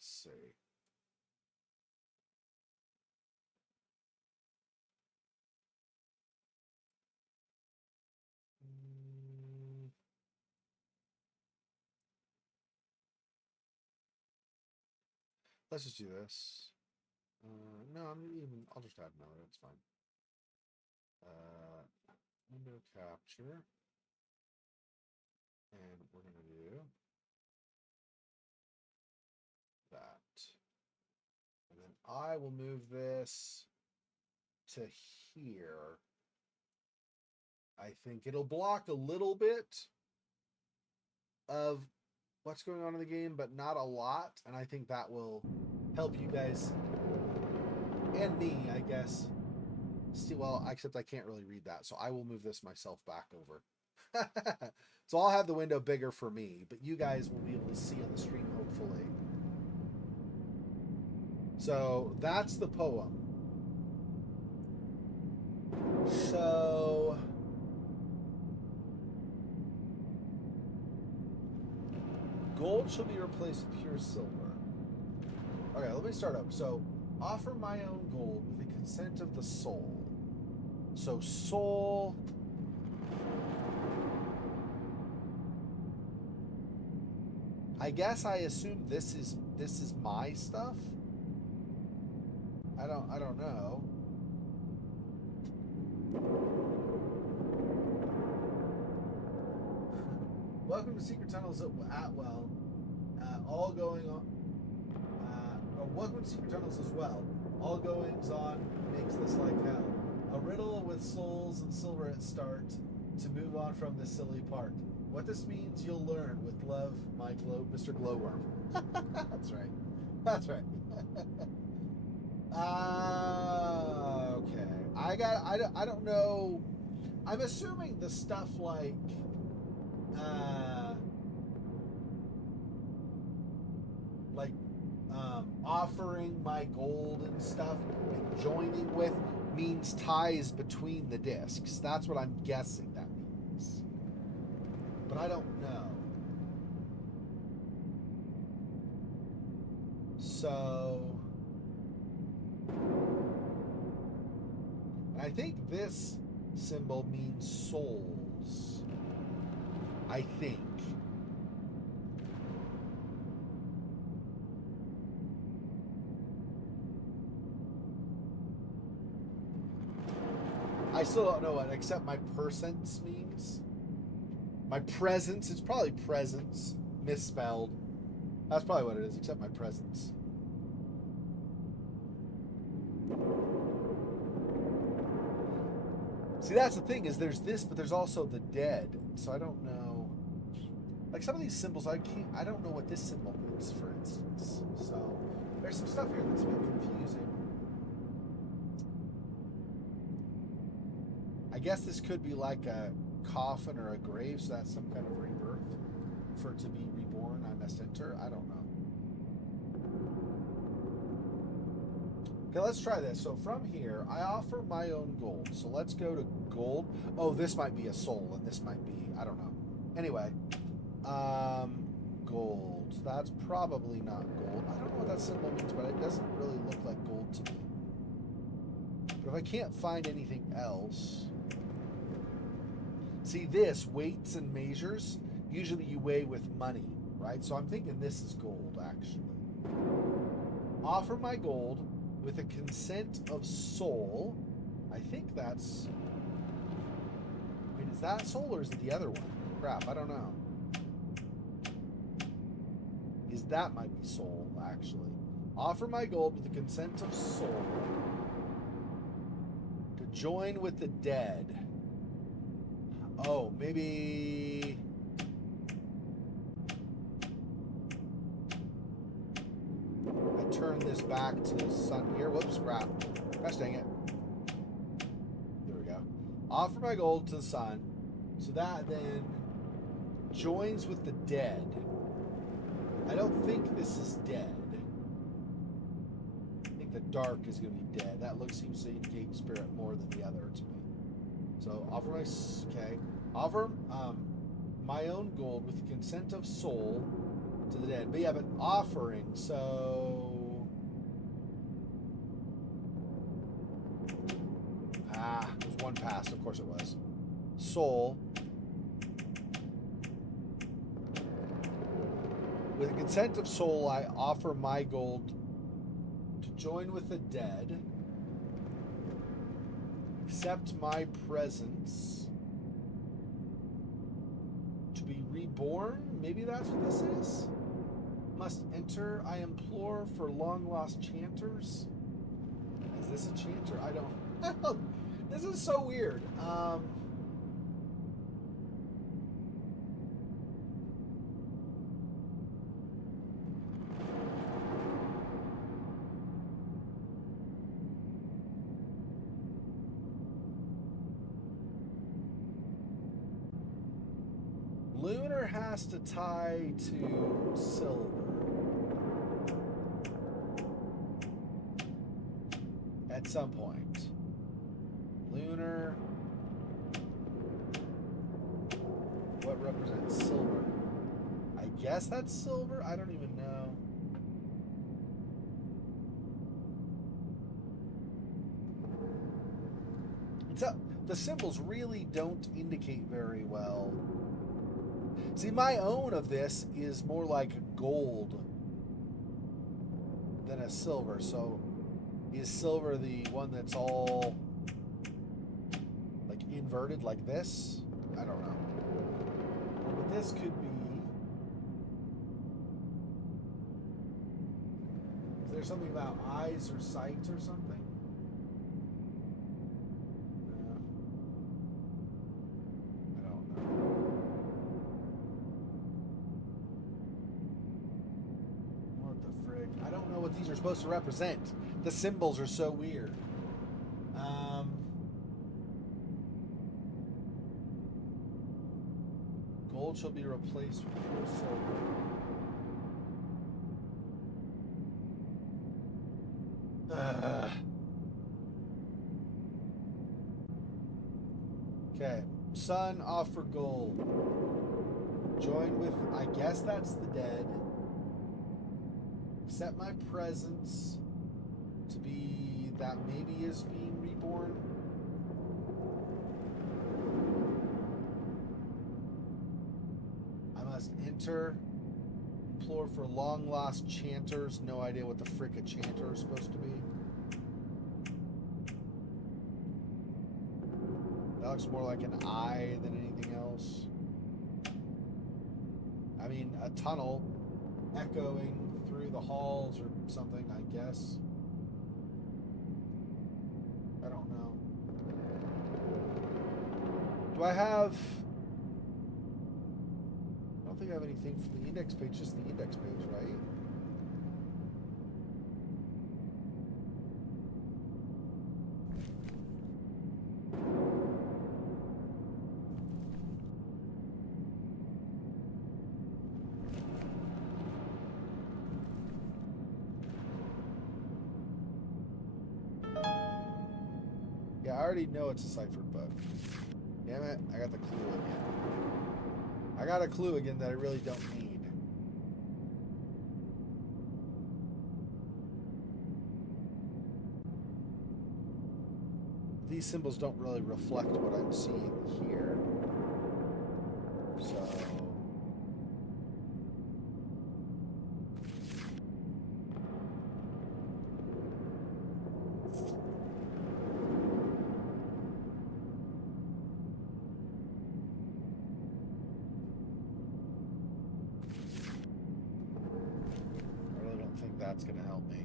see. Let's just do this. No, I'll just add another, that's fine. Window capture. And we're going to do that. And then I will move this to here. I think it'll block a little bit of what's going on in the game, but not a lot. And I think that will help you guys and me, I guess. Well, except I can't really read that. So I will move this myself back over. So I'll have the window bigger for me, but you guys will be able to see on the screen, hopefully. So that's the poem. So gold shall be replaced with pure silver. Okay, let me start up. So offer my own gold with the consent of the soul. So soul. I guess I assume this is my stuff. I don't know. Welcome to Secret Tunnels at Atwell. All going on. Welcome to Secret Tunnels as well. All goings on makes this like hell. A riddle with souls and silver at start to move on from this silly part. What this means, you'll learn. With love, Mr. Glowworm. That's right. That's right. Okay. I don't know. I'm assuming the stuff like, offering my gold and stuff and joining with means ties between the discs. That's what I'm guessing that means. But I don't know. So I think this symbol means souls. I think. I still don't know what except my presence means. My presence, it's probably presence, misspelled. That's probably what it is, except my presence. See, that's the thing, is there's this, but there's also the dead. So I don't know. Like some of these symbols, I don't know what this symbol means, for instance. So there's some stuff here that's a bit confusing. I guess this could be like a coffin or a grave, so that's some kind of rebirth. For to be reborn, I must enter. I don't know. Okay, let's try this. So from here, I offer my own gold. So let's go to gold. Oh, this might be a soul, and this might be, I don't know. Anyway, gold. That's probably not gold. I don't know what that symbol means, but it doesn't really look like gold to me. But if I can't find anything else... See this, weights and measures, usually you weigh with money, right? So I'm thinking this is gold, actually. Offer my gold with the consent of soul. I think that's... Wait, is that soul or is it the other one? Crap, I don't know. That might be soul, actually. Offer my gold with the consent of soul to join with the dead. Oh, maybe... I turn this back to the sun here. Whoops, crap. Gosh dang it. There we go. Offer my gold to the sun. So that then joins with the dead. I don't think this is dead. I think the dark is going to be dead. That seems to indicate spirit more than the other to me. So offer my... Okay. Offer my own gold with the consent of soul to the dead. But yeah, but offering, so... it was one pass. Of course it was. Soul. With the consent of soul, I offer my gold to join with the dead. Accept my presence. To be reborn? Maybe that's what this is? Must enter, I implore for long-lost chanters. Is this a chanter? I don't... This is so weird. Lunar has to tie to silver. At some point. Lunar. What represents silver? I guess that's silver? I don't even know. The symbols really don't indicate very well. See, my own of this is more like gold than a silver. So is silver the one that's all like inverted like this? I don't know. But this could be... Is there something about eyes or sight or something? These are supposed to represent. The symbols are so weird. Gold shall be replaced with pure silver. Okay. Sun, offer gold. Join with, I guess that's the dead. Accept my presence to be that maybe is being reborn. I must enter, implore for long lost chanters. No idea what the frick a chanter is supposed to be. That looks more like an eye than anything else. I mean, a tunnel echoing through the halls or something, I guess. I don't know. Do I have... I don't think I have anything from the index page, just the index page, right? Yeah, I already know it's a ciphered book. Damn it, I got the clue again. I got a clue again that I really don't need. These symbols don't really reflect what I'm seeing here. So... I really don't think that's going to help me.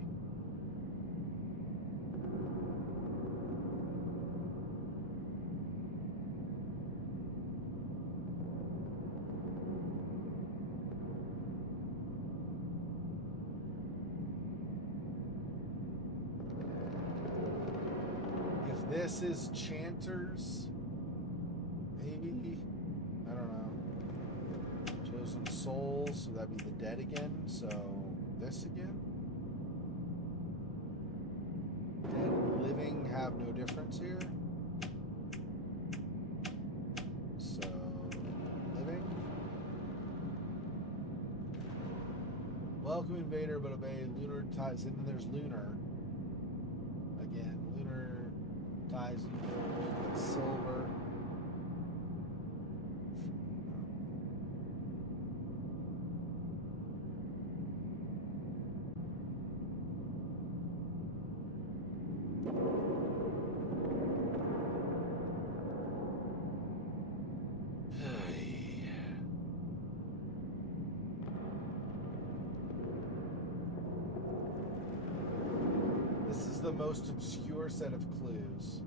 If this is Chanters, maybe, I don't know. Chosen souls, so that'd be the dead again. So this again. Dead and living have no difference here. So living. Welcome invader, but obey. Lunar ties, and then there's lunar. Again, lunar ties you gold, but silver. This is the most obscure set of clues.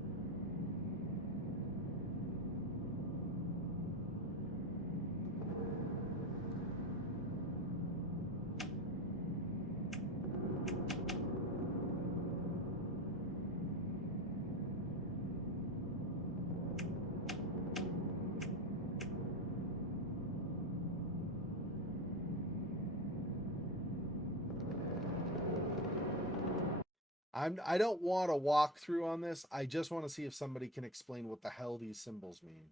I don't want to walk through on this. I just want to see if somebody can explain what the hell these symbols mean.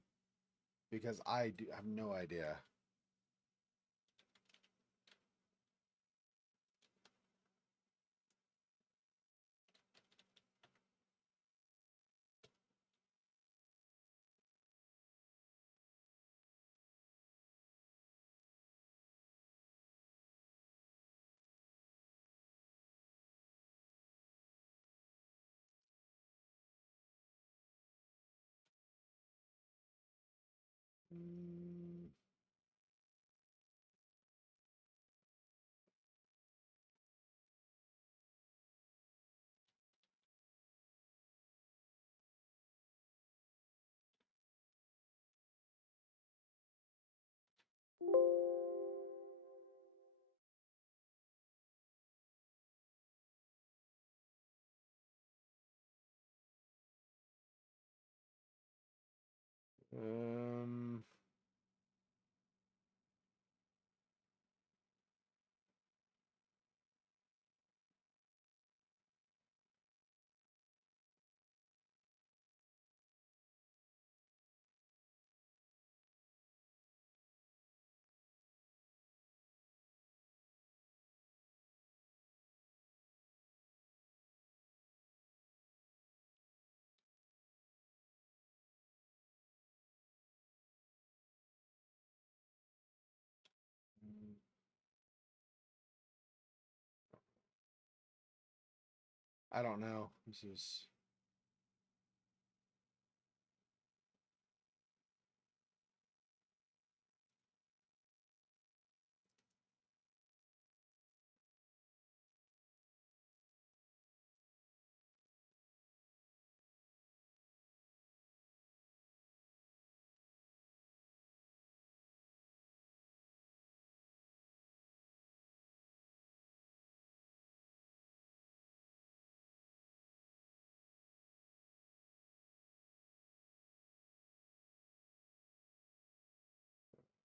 Because I have no idea. Um, I don't know. This is...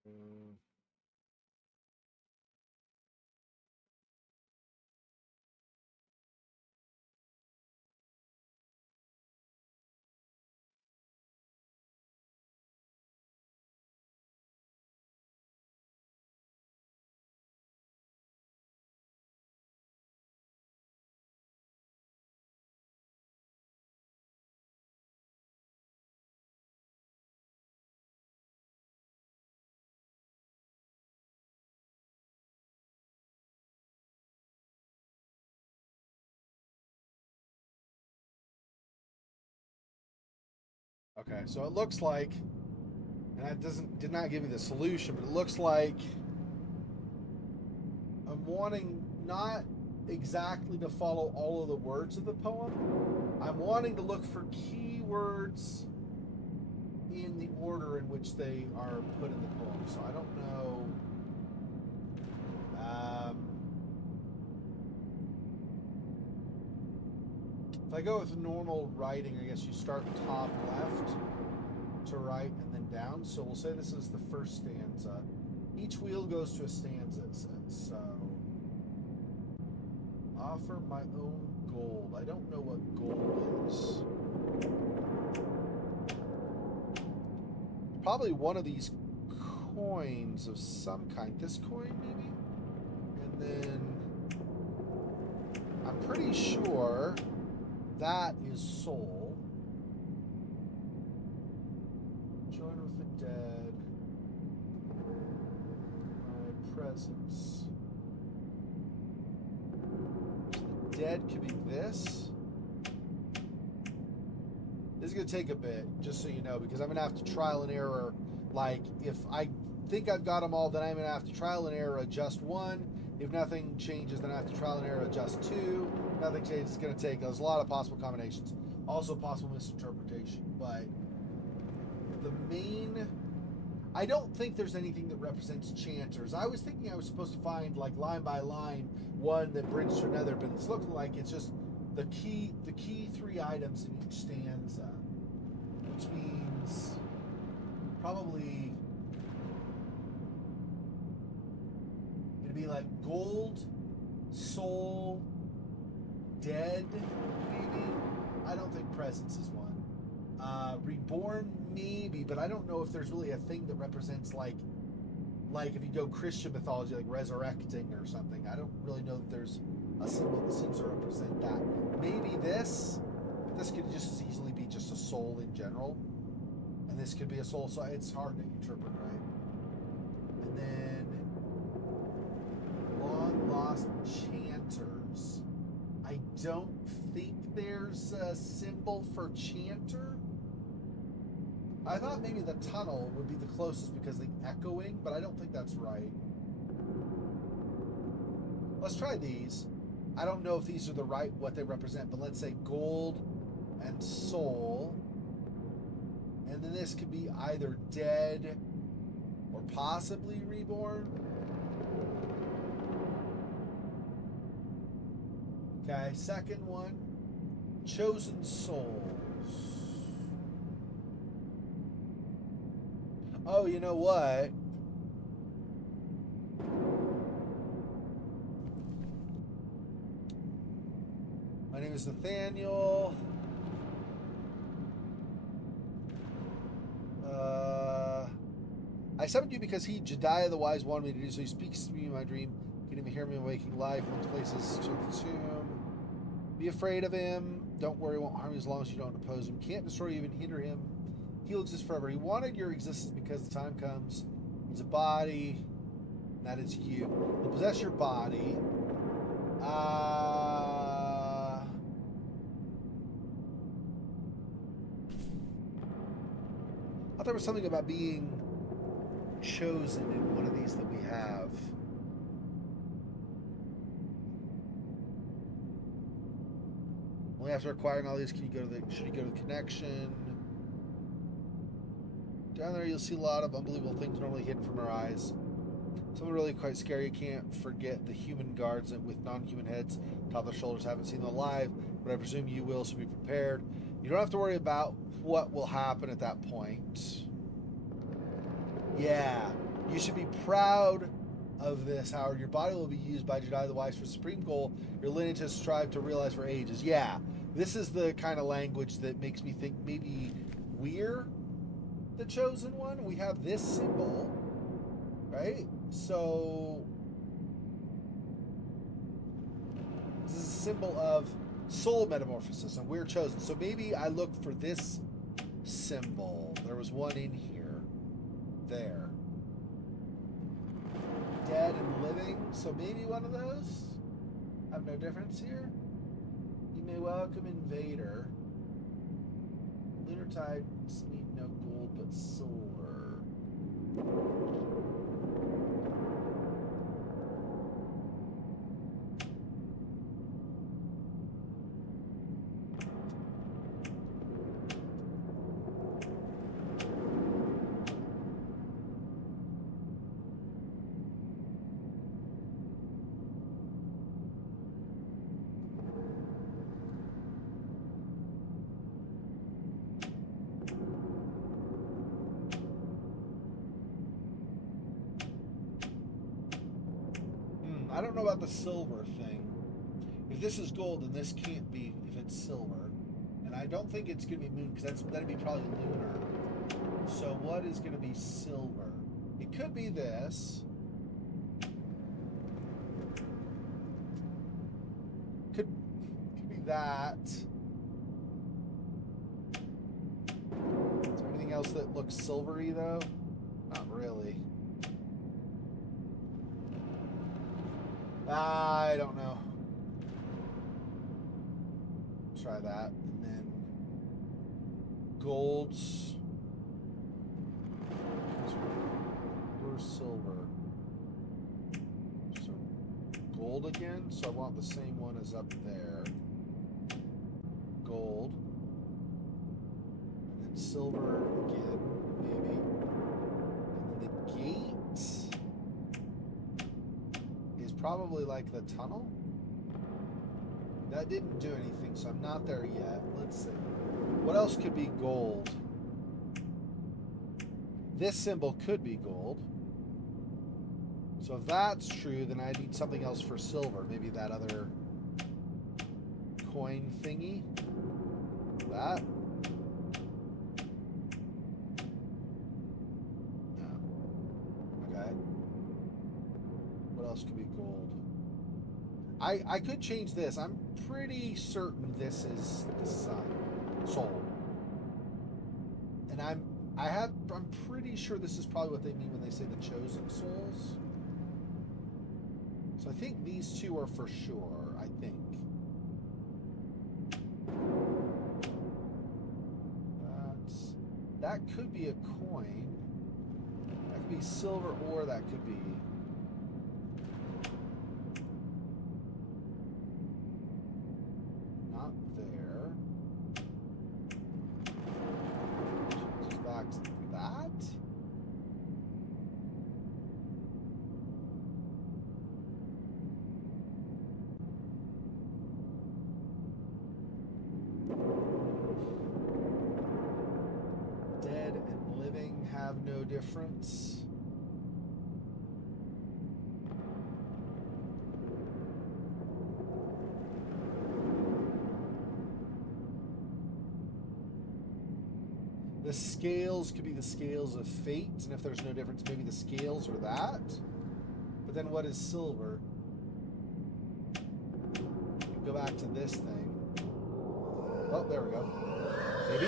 Mm. Okay, so it looks like, and that did not give me the solution, but it looks like I'm wanting not exactly to follow all of the words of the poem. I'm wanting to look for keywords in the order in which they are put in the poem. So I don't know. If I go with normal writing, I guess you start top left to right and then down. So we'll say this is the first stanza. Each wheel goes to a stanza, it says. So, offer my own gold. I don't know what gold is. Probably one of these coins of some kind. This coin, maybe? And then I'm pretty sure that is soul. Join with the dead. My presence. The dead could be this. This is going to take a bit, just so you know, because I'm going to have to trial and error. Like, if I think I've got them all, then I'm going to have to trial and error adjust one. If nothing changes, then I have to trial and error adjust two. If nothing changes, it's going to take, there's a lot of possible combinations. Also possible misinterpretation. But the main, I don't think there's anything that represents chanters. I was thinking I was supposed to find, like, line by line, one that bridges to another, but it's looking like it's just the key three items in each stanza, which means probably it'd be like gold, soul, dead, maybe. I don't think presence is one. Reborn, maybe, but I don't know if there's really a thing that represents like if you go Christian mythology, like resurrecting or something. I don't really know that there's a symbol that seems to represent that. Maybe this could just as easily be just a soul in general. And this could be a soul, so it's hard to interpret, right? And then long lost chanters. I don't think there's a symbol for chanter. I thought maybe the tunnel would be the closest because of the echoing, but I don't think that's right. Let's try these. I don't know if these are the right, what they represent, but let's say gold and soul. And then this could be either dead or possibly reborn. Okay, second one, chosen souls. Oh, you know what? My name is Nathaniel. I summoned you because he, Jediah the Wise, wanted me to do so. He speaks to me in my dream. You can even hear me in waking life. One places to consume. Be afraid of him. Don't worry, he won't harm you as long as you don't oppose him. Can't destroy you, even hinder him. He'll exist forever. He wanted your existence because the time comes. He's a body. And that is you. He'll possess your body. I thought there was something about being chosen in one of these that we have. Only after acquiring all these should you go to the connection. Down there you'll see a lot of unbelievable things normally hidden from our eyes. Some are really quite scary. You can't forget the human guards with non-human heads, top of their shoulders. Haven't seen them alive, but I presume you will, so be prepared. You don't have to worry about what will happen at that point. Yeah, You should be proud of this, Howard. Your body will be used by Jedi the Wise for supreme goal your lineage has strived to realize for ages. Yeah, this is the kind of language that makes me think maybe we're the chosen one. We have this symbol, right? So this is a symbol of soul metamorphosis, and we're chosen. So maybe I look for this symbol. There was one in here. There. Dead and living. So maybe one of those? Have no difference here? You may welcome Invader. Lunar tides need no gold but silver. I don't know about the silver thing. If this is gold, then this can't be if it's silver. And I don't think it's going to be moon, because that'd be probably lunar. So what is going to be silver? It could be this. Could be that. Is there anything else that looks silvery, though? Not really. I don't know. Try that. And then golds. Or silver. So gold again. So I want the same one as up there. Gold. And then silver again, maybe. And then the gate is probably like the tunnel. That didn't do anything, so I'm not there yet. Let's see. What else could be gold? This symbol could be gold. So if that's true, then I need something else for silver. Maybe that other coin thingy. That. No. Okay. What else could be gold? I could change this. I'm pretty certain this is the sun. Soul. And I'm pretty sure this is probably what they mean when they say the chosen souls. So I think these two are for sure, I think. That could be a coin. That could be silver, or that could be... not there. Changes back to that. Dead and living have no difference. The scales could be the scales of fate, and if there's no difference, maybe the scales are that. But then what is silver? Go back to this thing. Oh, there we go. Maybe?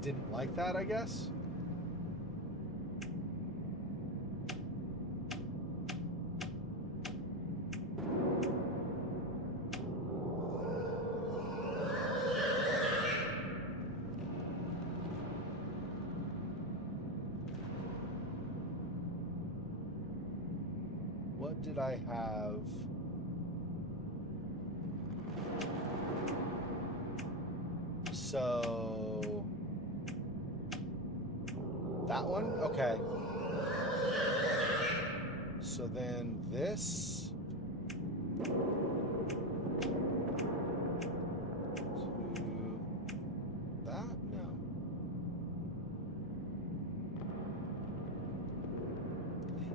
Didn't like that, I guess. What did I have? So... that one? Okay. So then this to that? No.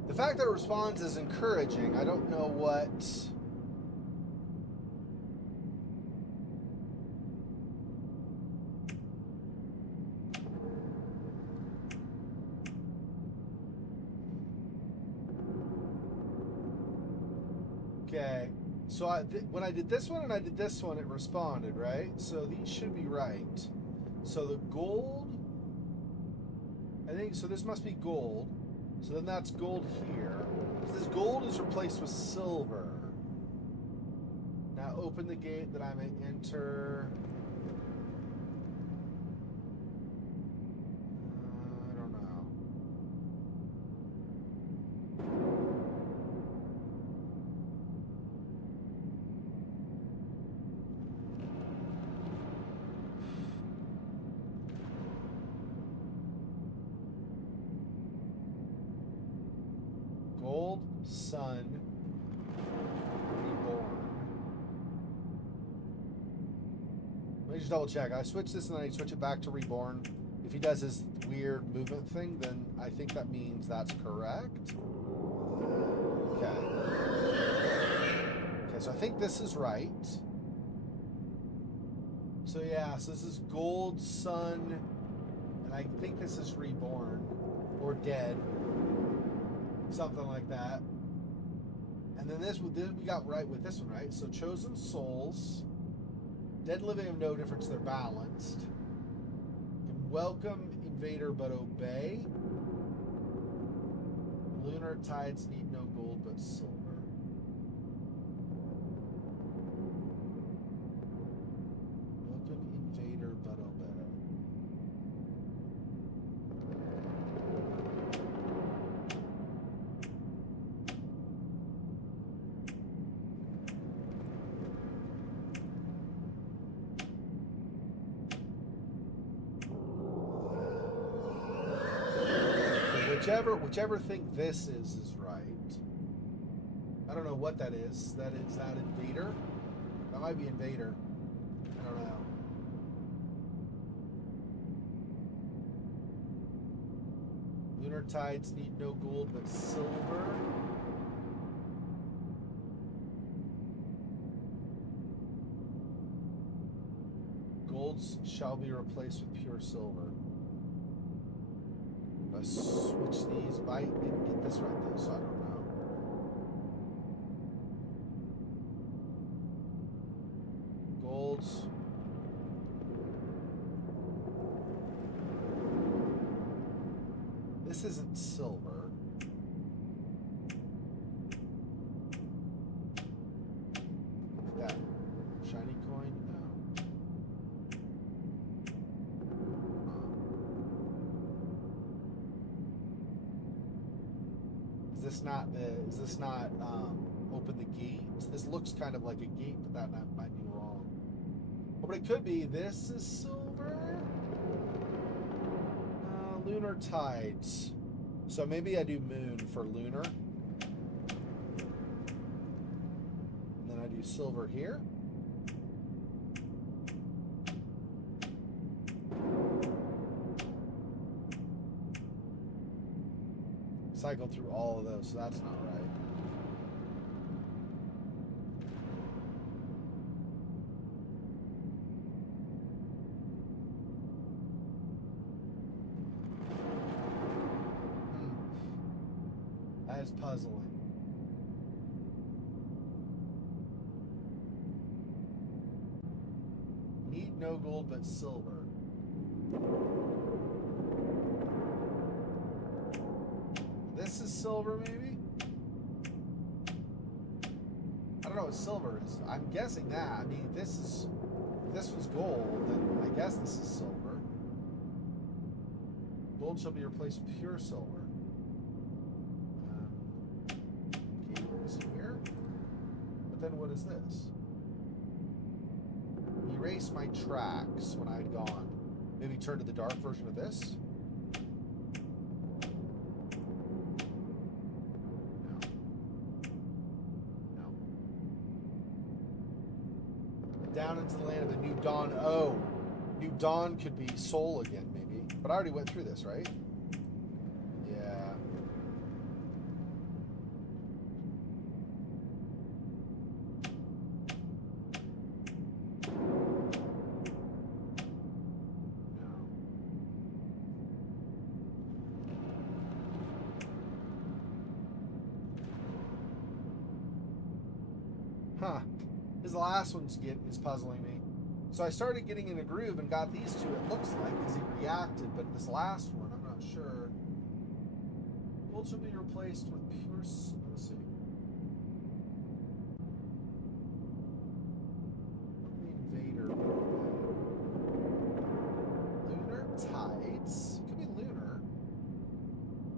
The fact that it responds is encouraging. I don't know what... Okay, so when I did this one and I did this one, it responded, right? So these should be right. So the gold, I think, so this must be gold. So then that's gold here. So this gold is replaced with silver. Now open the gate that I may enter. I don't know. Gold, sun, reborn. Let me just double check. I switch this and then I switch it back to reborn. If he does his weird movement thing, then I think that means that's correct. Okay. Okay, so I think this is right. So yeah, so this is gold, sun, and I think this is reborn or dead. Something like that. And then this we got right with this one, right? So chosen souls, dead and living have no difference, they're balanced. Can welcome invader but obey. Lunar tides need no gold but silver. Welcome invader but obey. Whichever thing this is right. I don't know what that is. That invader? That might be invader. I don't know. Lunar tides need no gold but silver. Golds shall be replaced with pure silver. Switch these. I didn't get this right though, so I don't know. Golds. This isn't silver. That shiny coin? No. Is this not open the gate? This looks kind of like a gate, but that might be wrong. Oh, but it could be. This is silver. Lunar tides. So maybe I do moon for lunar. And then I do silver here. Cycle through all of those, so that's not right. That is puzzling. Need no gold but silver. This is silver, maybe? I don't know what silver is. I'm guessing that. I mean, if this was gold, then I guess this is silver. Gold shall be replaced with pure silver. Cable is here. But then what is this? Erase my tracks when I had gone. Maybe turn to the dark version of this. Down into the land of a new dawn. Oh, new dawn could be soul again, maybe. But I already went through this, right? Yeah. Huh. His last one's is puzzling me. So I started getting in a groove and got these two, it looks like, because he reacted, but this last one, I'm not sure. Gold should be replaced with pure... Let's see. Invader. Lunar Tides. It could be lunar.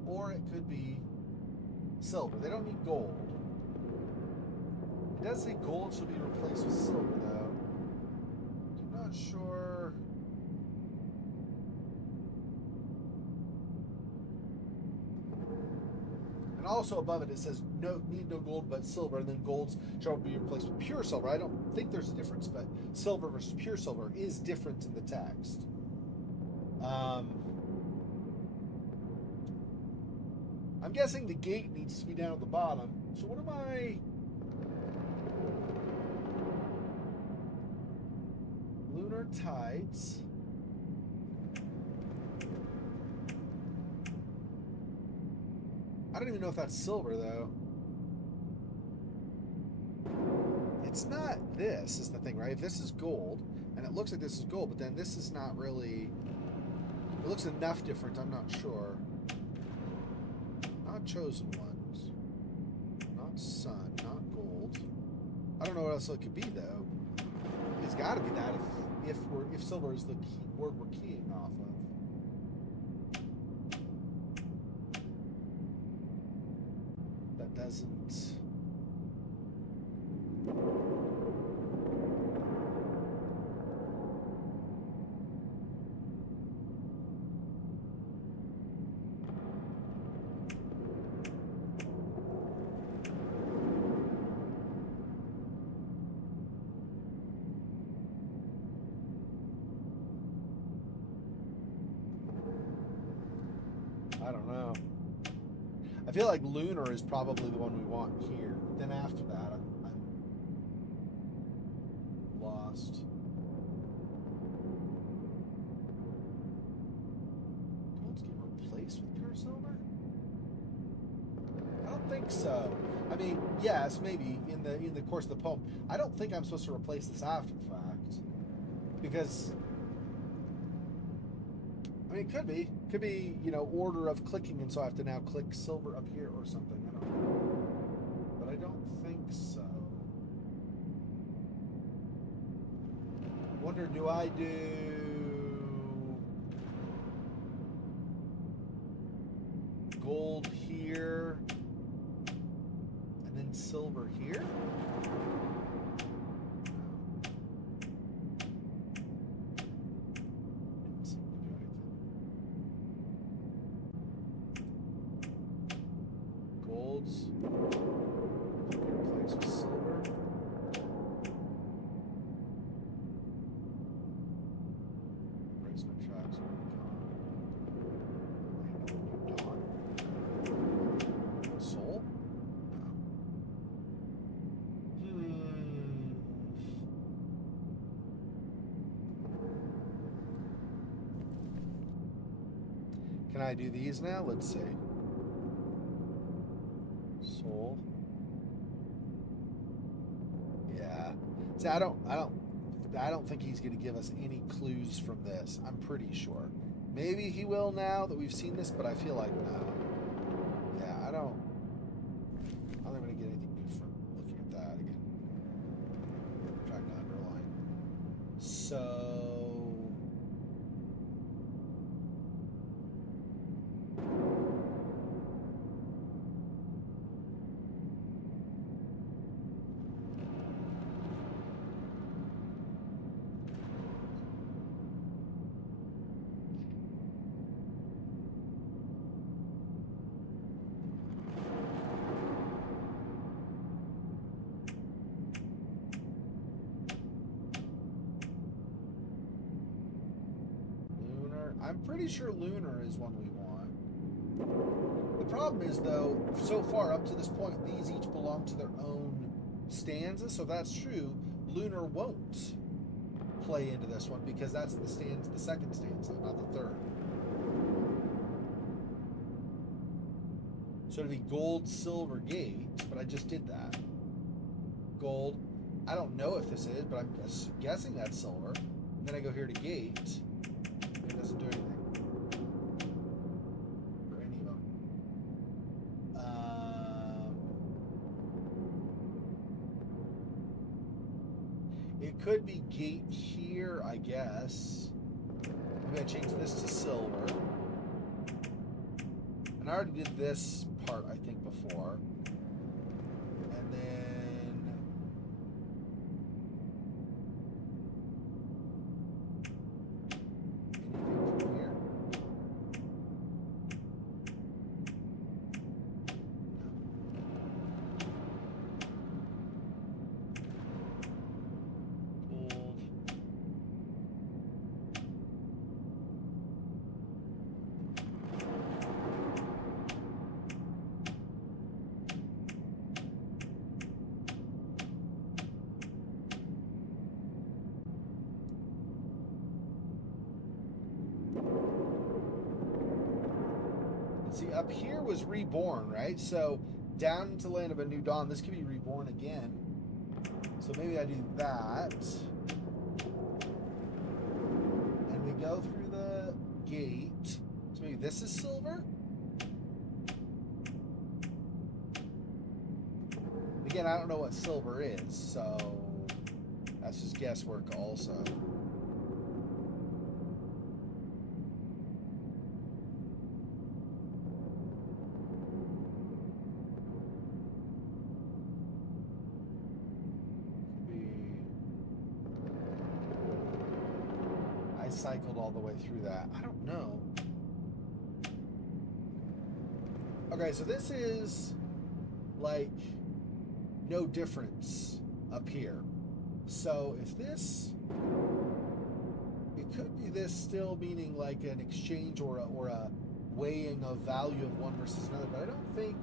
Or it could be silver. They don't need gold. It does say gold should be replaced with silver, though. I'm not sure. And also above it, it says need no gold but silver, and then golds shall be replaced with pure silver. I don't think there's a difference, but silver versus pure silver is different in the text. I'm guessing the gate needs to be down at the bottom. So what am I... Lunar Tides. I don't even know if that's silver, though. It's not this, is the thing, right? If this is gold, and it looks like this is gold, but then this is not really... It looks enough different, I'm not sure. Not chosen ones. Not sun, not gold. I don't know what else it could be, though. It's got to be that if silver is the word we're keying off of. That doesn't... I don't know. I feel like lunar is probably the one we want here. Then after that, I'm lost. Golds get replaced with pure silver? I don't think so. I mean, yes, maybe in the course of the poem. I don't think I'm supposed to replace this after the fact, because I mean, it could be. Could be, you know, order of clicking, and so I have to now click silver up here or something. I don't know. But I don't think so. Wonder, do I do gold here and then silver here? Replace with silver. Replacement tracks are gone. Soul? No. Can I do these now? Let's see. Soul. Yeah. See, I don't think he's going to give us any clues from this. I'm pretty sure. Maybe he will now that we've seen this, but I feel like no. Yeah, I don't think I'm going to get anything good from looking at that again. I'm trying to underline. So... pretty sure lunar is one we want. The problem is, though, so far up to this point, these each belong to their own stanza. So if that's true, lunar won't play into this one because that's the second stanza, not the third. So it'd be gold, silver, gate, but I just did that. Gold. I don't know if this is, but I'm guessing that's silver. And then I go here to gate. It doesn't do anything for any of them. It could be gate here, I guess. Maybe I change this to silver. And I already did this part, I think, before. And then... anything from here? No. Gold. See, up here was reborn, right? So down into Land of a New Dawn, this could be reborn again. So maybe I do that. And we go through the gate. So maybe this is silver? Again, I don't know what silver is, so that's just guesswork also. Cycled all the way through that. I don't know. Okay, so this is like no difference up here. So if this, it could be this still meaning like an exchange or a weighing of value of one versus another, but I don't think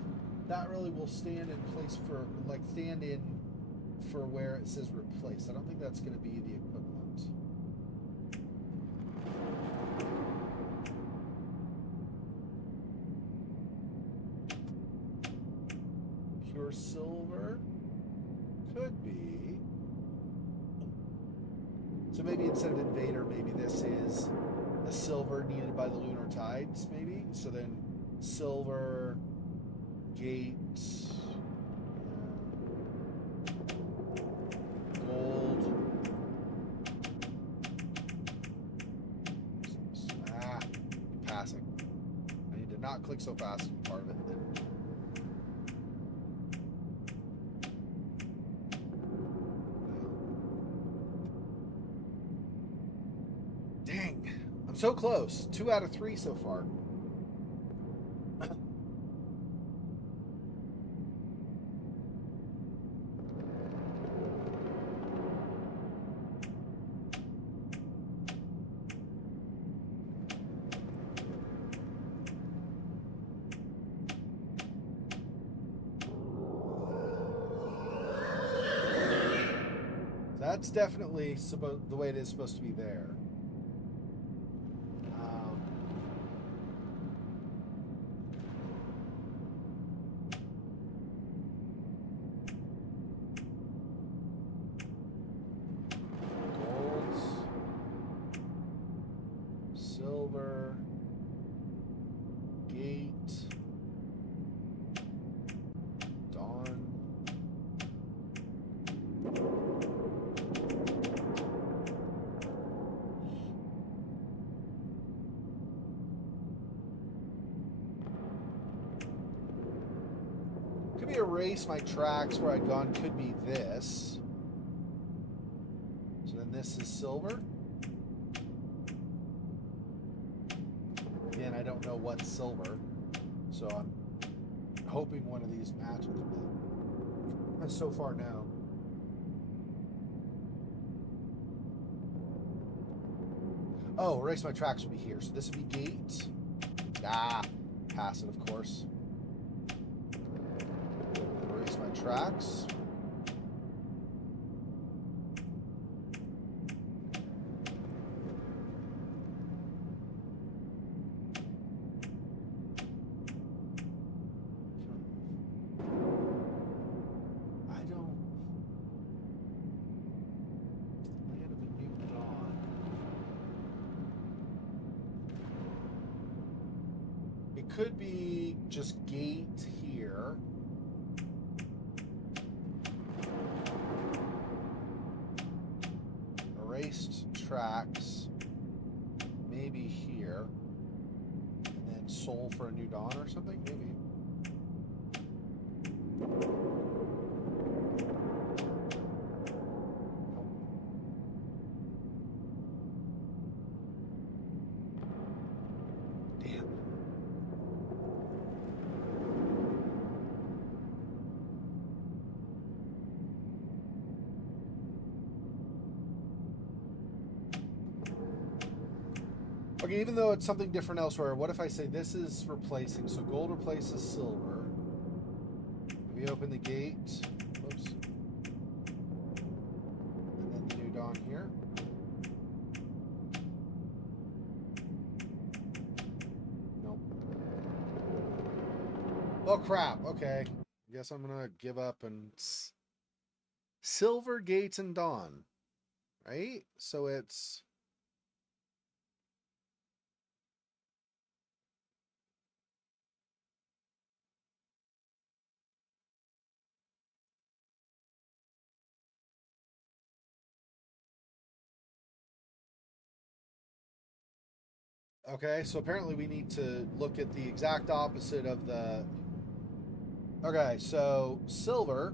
that really will stand in place for stand in for where it says replace. I don't think that's going to be the equivalent. Pure silver could be. So maybe instead of invader, maybe this is the silver needed by the lunar tides, maybe. So then silver, gate, gold. Passing. I need to not click so fast, part of it. Dang, I'm so close. 2 out of 3 so far. That's definitely the way it is supposed to be there. Golds, silver, gate, dawn. Could be erase my tracks where I'd gone, could be this. So then this is silver. Again, I don't know what's silver, so I'm hoping one of these matches. So far, no. Oh, erase my tracks would be here. So this would be gate. Ah, pass it, of course. Erase my tracks. Could be just gate here. Erased tracks. Maybe here. And then soul for a new dawn or something? Maybe. Okay, even though it's something different elsewhere, what if I say this is replacing, so gold replaces silver. We open the gate. Whoops. And then the new dawn here. Nope. Oh, crap. Okay. Guess I'm going to give up and... Silver, gates, and dawn. Right? So it's... Okay, so apparently we need to look at the exact opposite of the... Okay, so silver,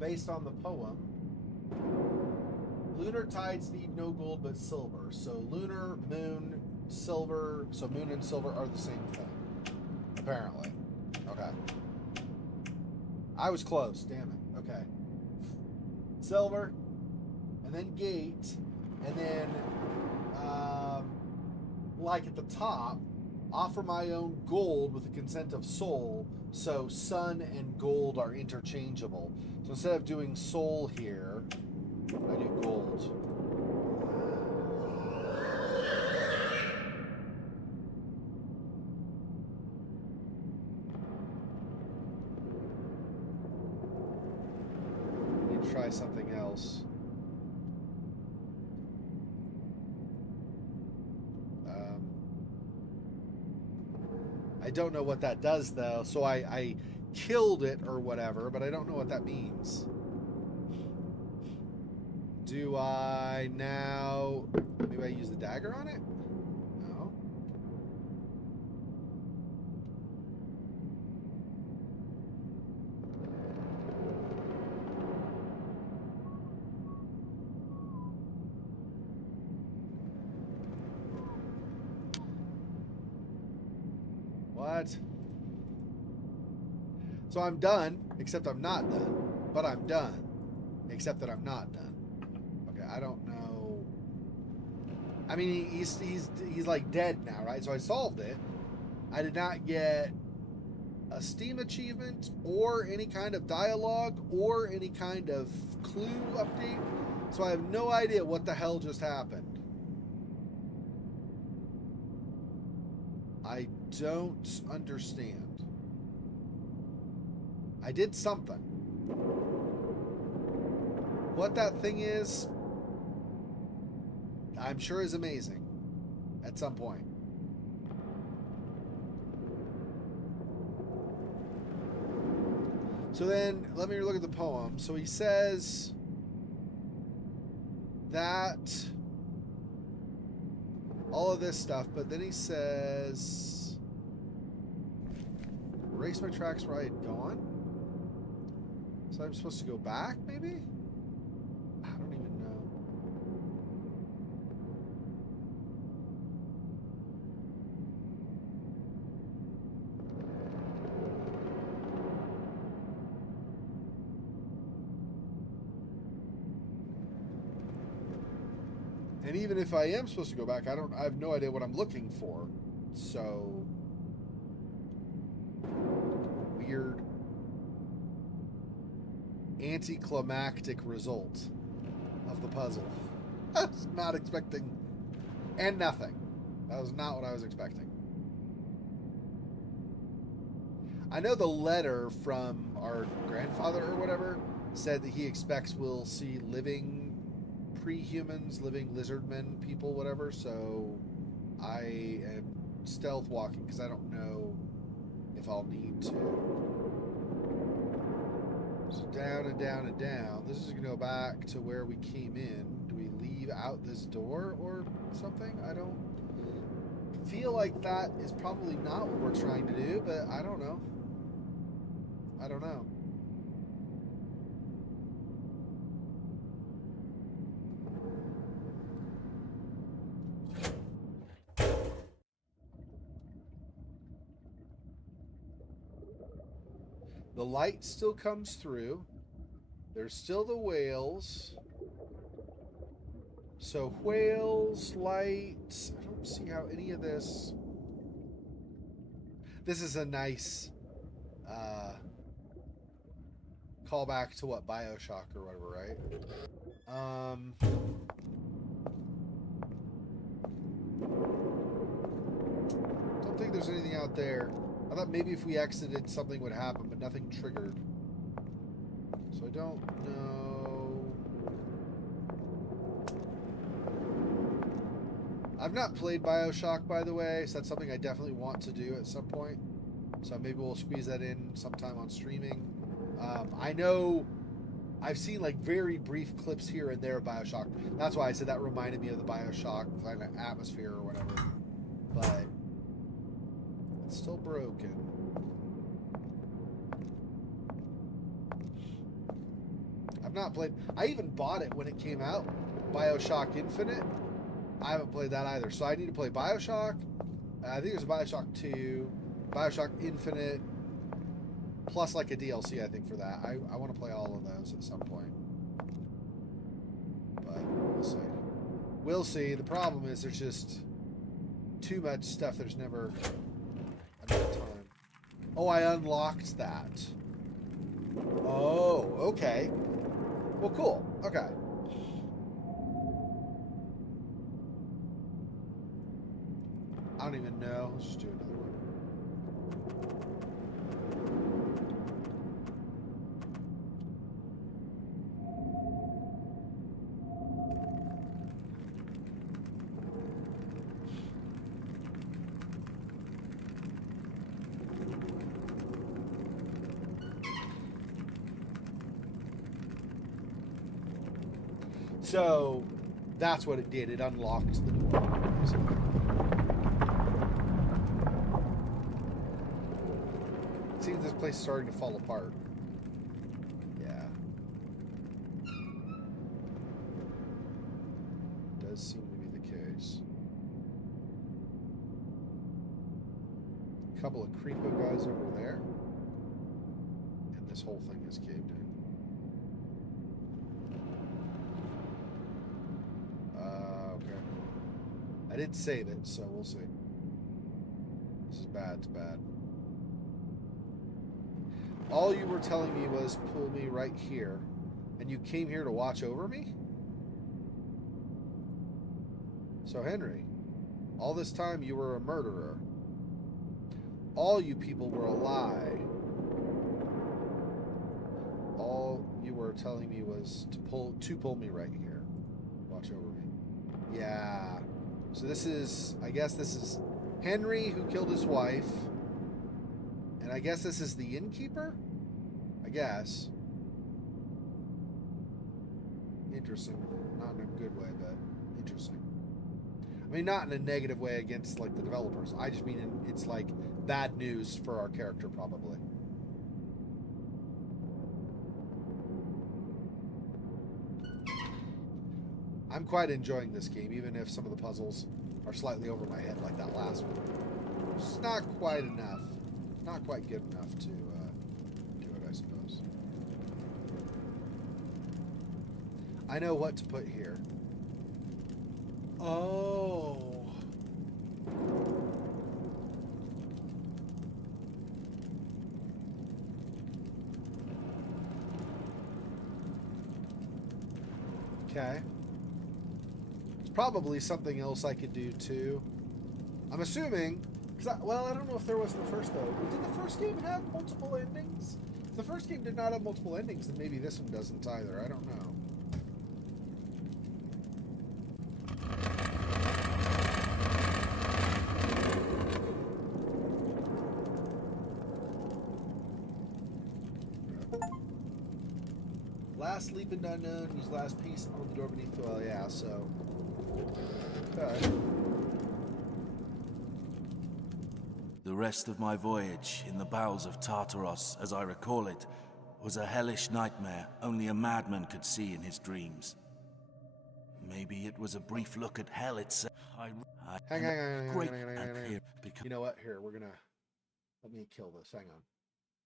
based on the poem, lunar tides need no gold but silver. So lunar, moon, silver, so moon and silver are the same thing, apparently. Okay. I was close, damn it. Okay. Silver, and then gate, and then... like at the top, offer my own gold with the consent of soul, so sun and gold are interchangeable. So instead of doing soul here, I do gold. Let me try something else. I don't know what that does, though, so I killed it or whatever, but I don't know what that means. Do I now... Maybe I use the dagger on it? No. What? So I'm done, except I'm not done. But I'm done, except that I'm not done. Okay, I don't know. I mean, he's like dead now, right? So I solved it. I did not get a Steam achievement or any kind of dialogue or any kind of clue update. So I have no idea what the hell just happened. I don't understand. I did something. What that thing is, I'm sure is amazing at some point. So then, let me look at the poem. So he says that all of this stuff, but then he says, erase my tracks where I had gone. So I'm supposed to go back, maybe? I don't even know. And even if I am supposed to go back, I have no idea what I'm looking for. So weird anticlimactic result of the puzzle. I was not expecting, and nothing. That was not what I was expecting. I know the letter from our grandfather or whatever said that he expects we'll see living pre-humans, living lizardmen, people, whatever. So I am stealth walking because I don't know if I'll need to. So down and down and down. This is going to go back to where we came in. Do we leave out this door or something? I don't feel like that is probably not what we're trying to do, but I don't know. I don't know. The light still comes through. There's still the whales. So whales, light. I don't see how any of this. This is a nice callback to what, BioShock or whatever, right? Don't think there's anything out there. I thought maybe if we exited something would happen, but nothing triggered. So I don't know. I've not played BioShock, by the way, so that's something I definitely want to do at some point. So maybe we'll squeeze that in sometime on streaming. I know I've seen like very brief clips here and there of BioShock. That's why I said that reminded me of the BioShock kind of atmosphere or whatever. But it's still broken. I've not played. I even bought it when it came out, BioShock Infinite. I haven't played that either. So I need to play BioShock. I think there's a BioShock 2, BioShock Infinite, plus like a DLC, I think, for that. I want to play all of those at some point. But we'll see. We'll see. The problem is there's just too much stuff. There's never enough time. Oh, I unlocked that. Oh, okay. Well, cool. Okay. I don't even know. Let's just do another one. So that's what it did. It unlocked the door. It seems this place is starting to fall apart. Yeah. Does seem to be the case. A couple of creepo guys over there. And this whole thing is caved in. I did save it, so we'll see. This is bad, it's bad. All you were telling me was pull me right here, and you came here to watch over me? So Henry, all this time you were a murderer. All you people were a lie. All you were telling me was to pull me right here. Watch over me. Yeah. So this is, I guess this is Henry who killed his wife. And I guess this is the innkeeper? I guess. Interesting. Not in a good way, but interesting. I mean, not in a negative way against, like, the developers. I just mean it's, like, bad news for our character, probably. I'm quite enjoying this game, even if some of the puzzles are slightly over my head, like that last one. It's not quite enough. Not quite good enough to do it, I suppose. I know what to put here. Oh. Okay. It's probably something else I could do too. I'm assuming, well, I don't know if there was in the first though. Did the first game have multiple endings? If the first game did not have multiple endings, then maybe this one doesn't either. I don't know. Last leap into unknown, use last piece on the door beneath the well, yeah, so. Okay. The rest of my voyage in the bowels of Tartaros, as I recall it, was a hellish nightmare only a madman could see in his dreams. Maybe it was a brief look at hell itself. Hang on. Because You know what? Here, we're gonna... Let me kill this.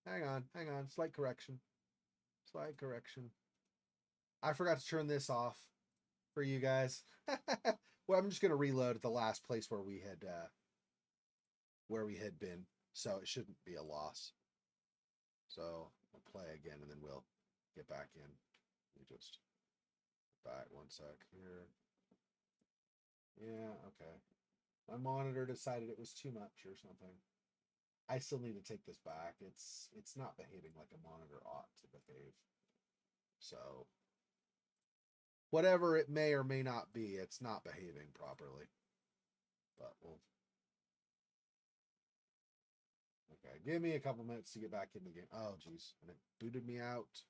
Hang on. Slight correction. I forgot to turn this off for you guys. Well, I'm just gonna reload at the last place where we had been, so it shouldn't be a loss. So we'll play again, and then we'll get back in. We just back 1 sec here. Yeah, okay. My monitor decided it was too much or something. I still need to take this back. It's not behaving like a monitor ought to behave. So whatever it may or may not be, it's not behaving properly. But we'll... Okay, give me a couple minutes to get back in the game. Oh, geez. And it booted me out.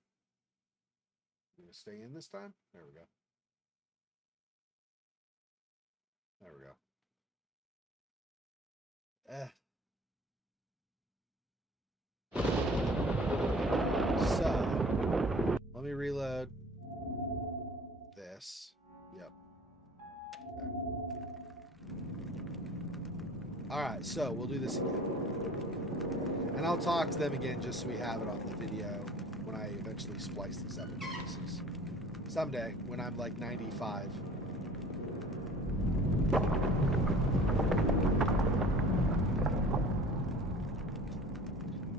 I'm going to stay in this time? There we go. So, let me reload this. Yep. Okay. Alright, so we'll do this again. And I'll talk to them again just so we have it on the video when I eventually splice these up into pieces. Someday, when I'm like 95.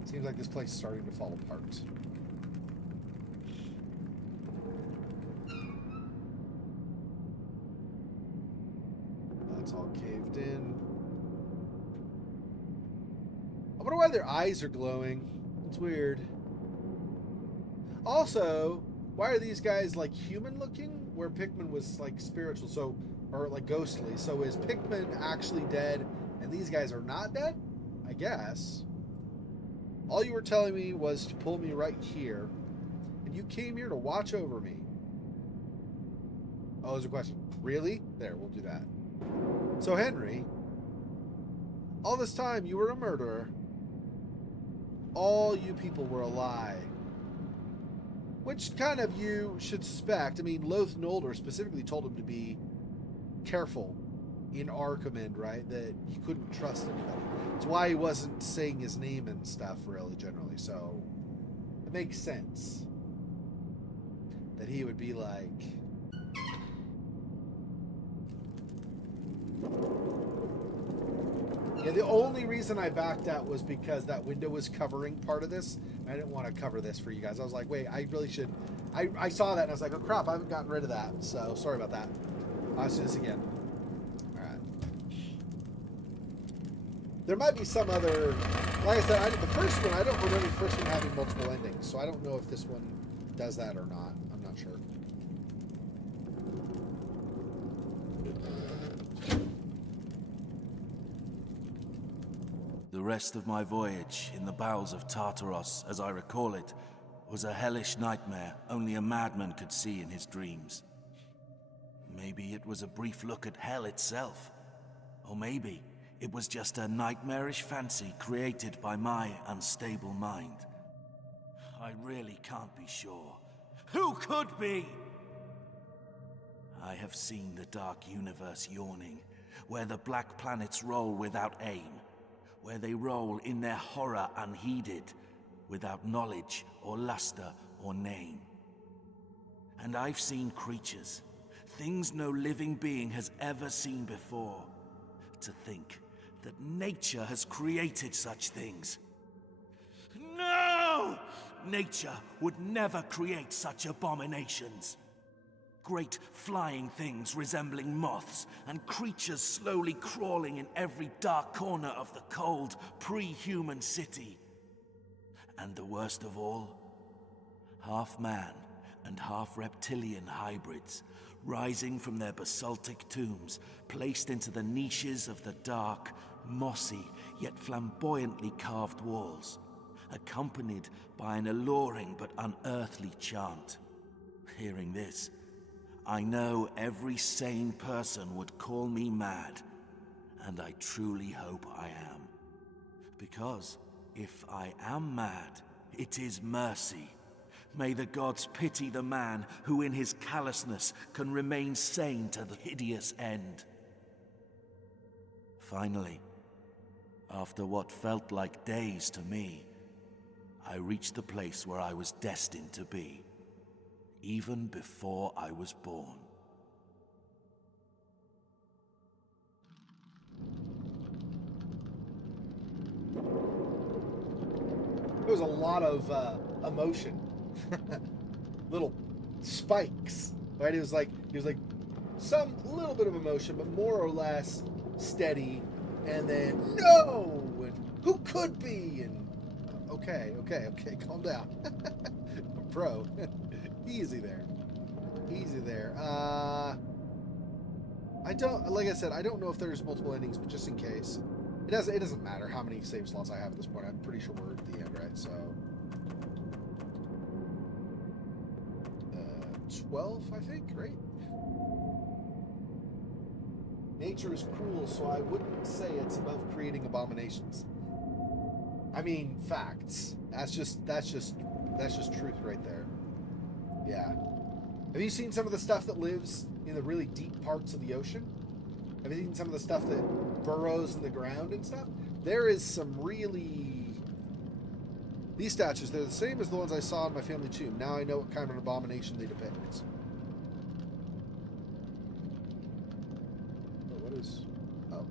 Seems like this place is starting to fall apart. That's all caved in. I wonder why their eyes are glowing. It's weird. Also, why are these guys like human looking? Where Pikmin was like spiritual, so, or like ghostly. So is Pikmin actually dead and these guys are not dead? I guess. All you were telling me was to pull me right here. And you came here to watch over me. Oh, there's a question. Really? There, we'll do that. So Henry, all this time you were a murderer. All you people were a lie. Which kind of you should suspect. I mean, Loath Nolder specifically told him to be careful in Arkham, right? That he couldn't trust anybody. That's why he wasn't saying his name and stuff, really, generally. So, it makes sense that he would be like... Yeah, the only reason I backed out was because that window was covering part of this. I didn't want to cover this for you guys. I was like, wait, I really should. I saw that and I was like, oh crap, I haven't gotten rid of that. So sorry about that. Let's do this again. All right. There might be some other, like I said, the first one, I don't remember the first one having multiple endings. So I don't know if this one does that or not. I'm not sure. the rest of my voyage in the bowels of Tartaros, as I recall it, was a hellish nightmare only a madman could see in his dreams. Maybe it was a brief look at hell itself. Or maybe it was just a nightmarish fancy created by my unstable mind. I really can't be sure. Who could be? I have seen the dark universe yawning, where the black planets roll without aim, where they roll in their horror unheeded, without knowledge or luster or name. And I've seen creatures, things no living being has ever seen before. To think that nature has created such things. No! Nature would never create such abominations. Great flying things resembling moths, and creatures slowly crawling in every dark corner of the cold, pre-human city. And the worst of all, half man and half reptilian hybrids, rising from their basaltic tombs, placed into the niches of the dark, mossy, yet flamboyantly carved walls, accompanied by an alluring but unearthly chant. Hearing this, I know every sane person would call me mad, and I truly hope I am. Because if I am mad, it is mercy. May the gods pity the man who in his callousness can remain sane to the hideous end. Finally, after what felt like days to me, I reached the place where I was destined to be, even before I was born. There was a lot of emotion. Little spikes, right? It was like some little bit of emotion, but more or less steady, and then no, and who could be, and okay, calm down. Bro. Easy there. I don't, like I said, I don't know if there's multiple endings, but just in case, it doesn't matter how many save slots I have at this point. I'm pretty sure we're at the end, right? So 12, I think, right? Nature is cruel, so I wouldn't say it's above creating abominations. I mean, facts. That's just truth right there. Yeah. Have you seen some of the stuff that lives in the really deep parts of the ocean? Have you seen some of the stuff that burrows in the ground and stuff? There is some really... These statues, they're the same as the ones I saw in my family tomb. Now I know what kind of an abomination they depict. Oh, what is... Oh.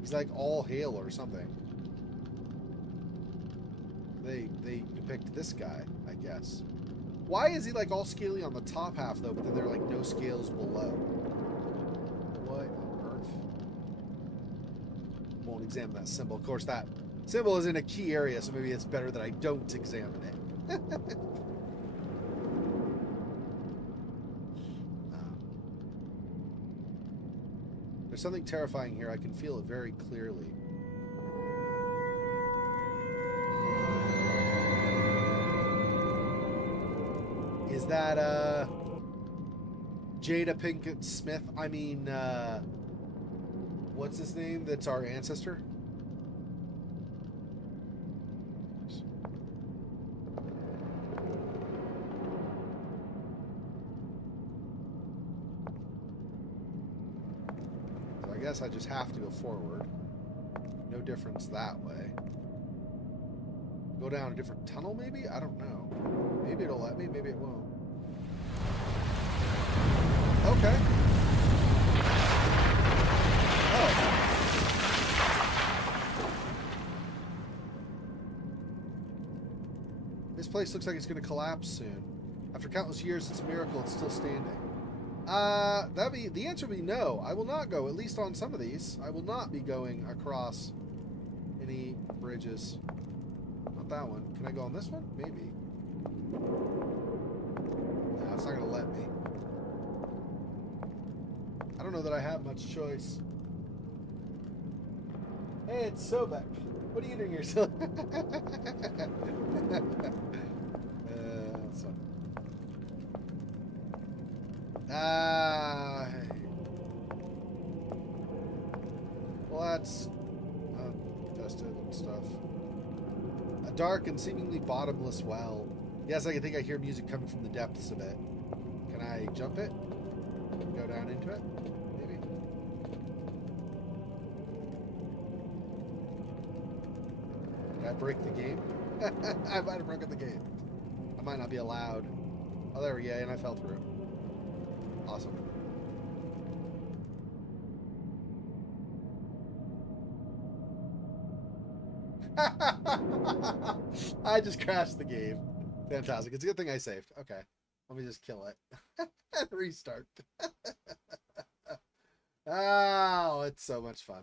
He's like all hail or something. They depict this guy, I guess. Why is he like all scaly on the top half though, but then there are like no scales below? What on earth? Won't examine that symbol. Of course, that symbol is in a key area, so maybe it's better that I don't examine it. There's something terrifying here. I can feel it very clearly. Is that, Jada Pinkett Smith? I mean, what's his name? That's our ancestor? So I guess I just have to go forward. No difference that way. Go down a different tunnel, maybe? I don't know. Maybe it'll let me, maybe it won't. Okay. Oh. This place looks like it's going to collapse soon. After countless years, it's a miracle it's still standing. The answer would be no. I will not go, at least on some of these. I will not be going across any bridges. Not that one. Can I go on this one? Maybe. No, it's not going to let me. I don't know that I have much choice. Hey, it's Sobek. What are you doing here, silly? That's fun. Well, that's infested and stuff. A dark and seemingly bottomless well. Yes, I think I hear music coming from the depths of it. Can I jump it? Go down into it? Maybe? Did I break the game? I might have broken the game. might not be allowed. Oh, there we go, and I fell through. Awesome. I just crashed the game. Fantastic. It's a good thing I saved. Okay. Let me just kill it. And restart. Oh, it's so much fun.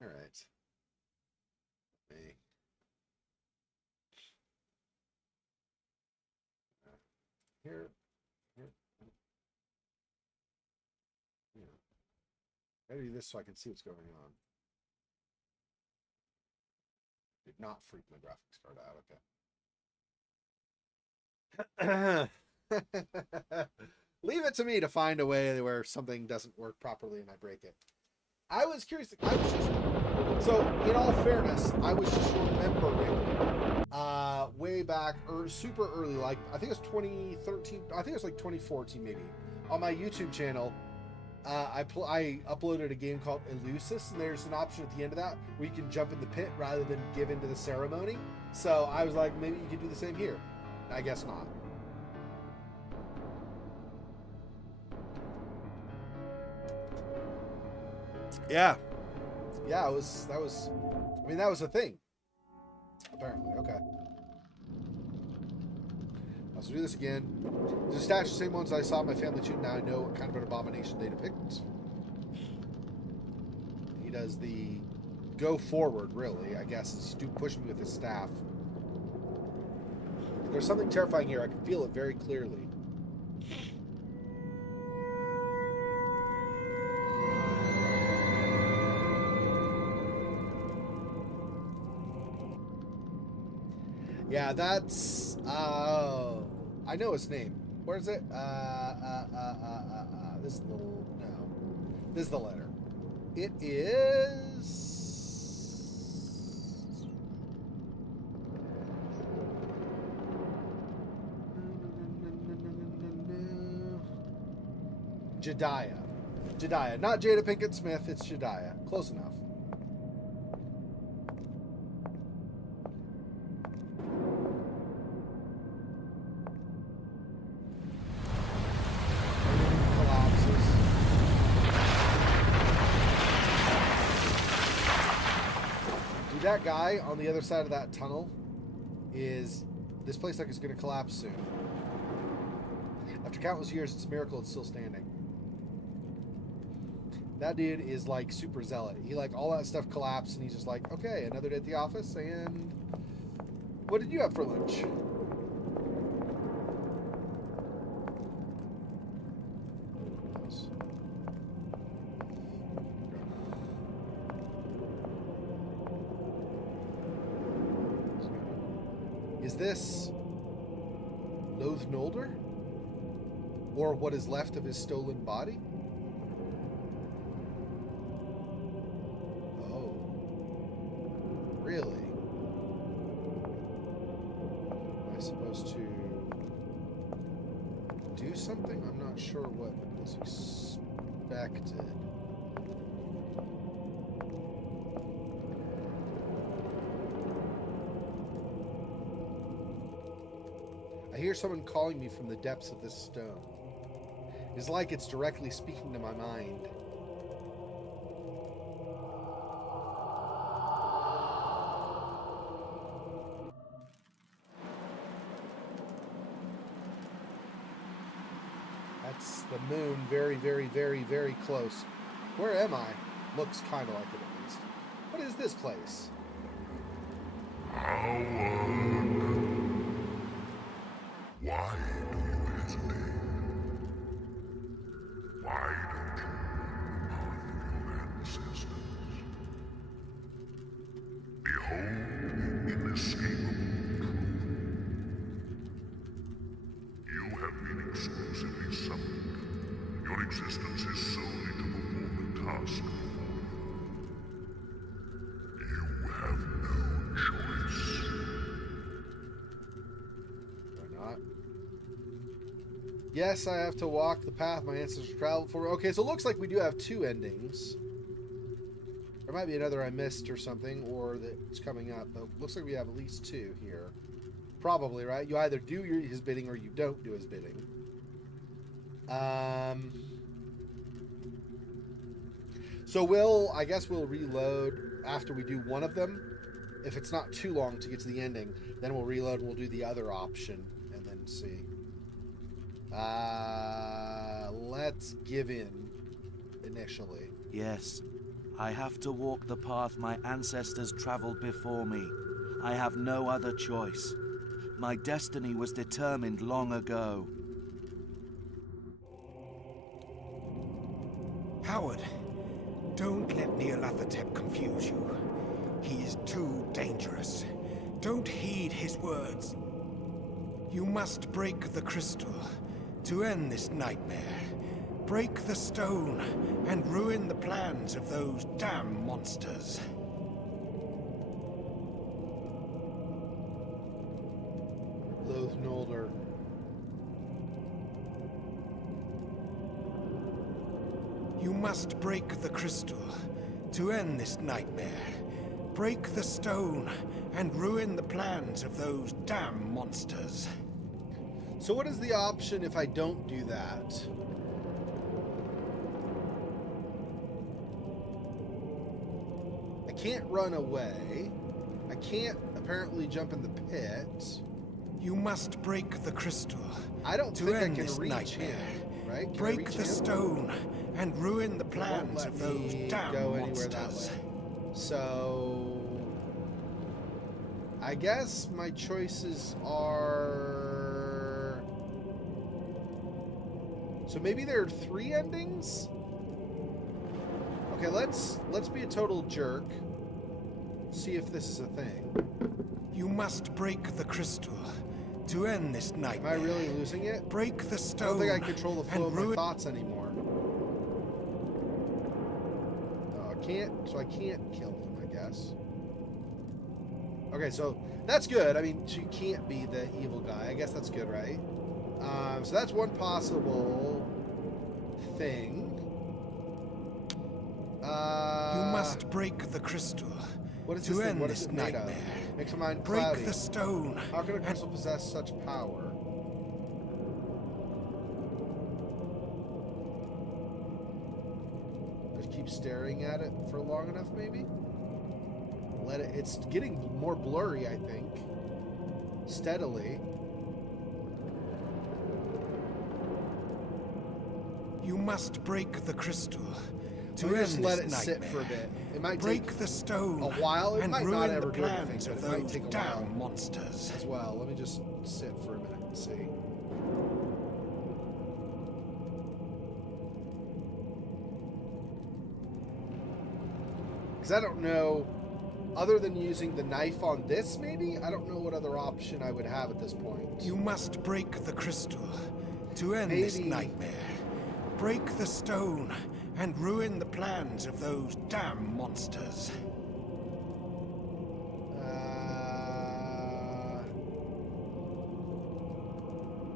All right. Here. Gotta do this so I can see what's going on. Did not freak my graphics card out. Okay. Leave it to me to find a way where something doesn't work properly and I break it. I was curious. So, in all fairness, I was just remembering way back, or super early, like I think it was 2013. I think it was like 2014, maybe, on my YouTube channel. I uploaded a game called Elusis, and there's an option at the end of that where you can jump in the pit rather than give into the ceremony. So I was like, maybe you could do the same here. I guess not. Yeah, that was a thing. Apparently, okay. Let's do this again. There's a statue, same ones I saw in my family too. Now I know what kind of an abomination they depict. He does the go forward, really, I guess, is do push me with his staff. There's something terrifying here. I can feel it very clearly. Yeah, that's I know his name. Where is it? This little this is the letter. It is Jediah. Jediah, not Jada Pinkett Smith. It's Jediah. Close enough. That guy on the other side of that tunnel is this place like it's going to collapse soon. After countless years, it's a miracle it's still standing. That dude is like super zealot. He like all that stuff collapsed and he's just like, okay, another day at the office, and what did you have for lunch? Is this Loath Nolder? Or what is left of his stolen body? Oh. Really? Am I supposed to do something? I'm not sure what is expected. I hear someone calling me from the depths of this stone. It's like it's directly speaking to my mind. That's the moon, very, very, very, very close. Where am I? Looks kind of like it at least. What is this place? Why do you hesitate? Why don't you honor your ancestors? Behold the inescapable truth. You have been exclusively summoned. Your existence is solely to perform a task before you. You have no choice. Yes, I have to walk the path my ancestors traveled for. Okay, so it looks like we do have two endings. There might be another I missed or something, or that's coming up, but it looks like we have at least two here. Probably, right? You either do his bidding or you don't do his bidding. So I guess we'll reload after we do one of them. If it's not too long to get to the ending, then we'll reload and we'll do the other option and then see. Let's give in initially. Yes, I have to walk the path my ancestors traveled before me. I have no other choice. My destiny was determined long ago. Howard, don't let Nyarlathotep confuse you. He is too dangerous. Don't heed his words. You must break the crystal to end this nightmare. Break the stone and ruin the plans of those damn monsters. Loath Nolder. You must break the crystal to end this nightmare. Break the stone and ruin the plans of those damn monsters. So what is the option if I don't do that? I can't run away. I can't apparently jump in the pit. You must break the crystal. I don't to think I end can this reach nightmare. him, right? Can I Break reach the him? stone and ruin the It won't plans let of those me damn go anywhere that monsters. way. So I guess my choices are. So maybe there are 3 endings? Okay, let's be a total jerk. See if this is a thing. You must break the crystal to end this Am nightmare. I really losing it? Break the I stone. don't think I control the flow and of my ruin. thoughts anymore. Oh, I can't, so I can't kill him, I guess. Okay, so that's good. I mean, you can't be the evil guy. I guess that's good, right? So that's one possible thing. You must break the crystal What is to this thing? end What is this it made nightmare. of? Makes my mind Break cloudy. the stone. How can a and crystal possess such power? Just keep staring at it for long enough, maybe? Let it. It's getting more blurry, I think. Steadily. You must break the crystal to Let me end just let this it sit nightmare. for a bit. It might Break take the stone a while. It and might not ruin ever the do anything, plans but of it might those take a damn while monsters. as well. Let me just sit for a minute and see. Because I don't know, other than using the knife on this, maybe? I don't know what other option I would have at this point. You must break the crystal to end this Maybe- nightmare. Break the stone and ruin the plans of those damn monsters.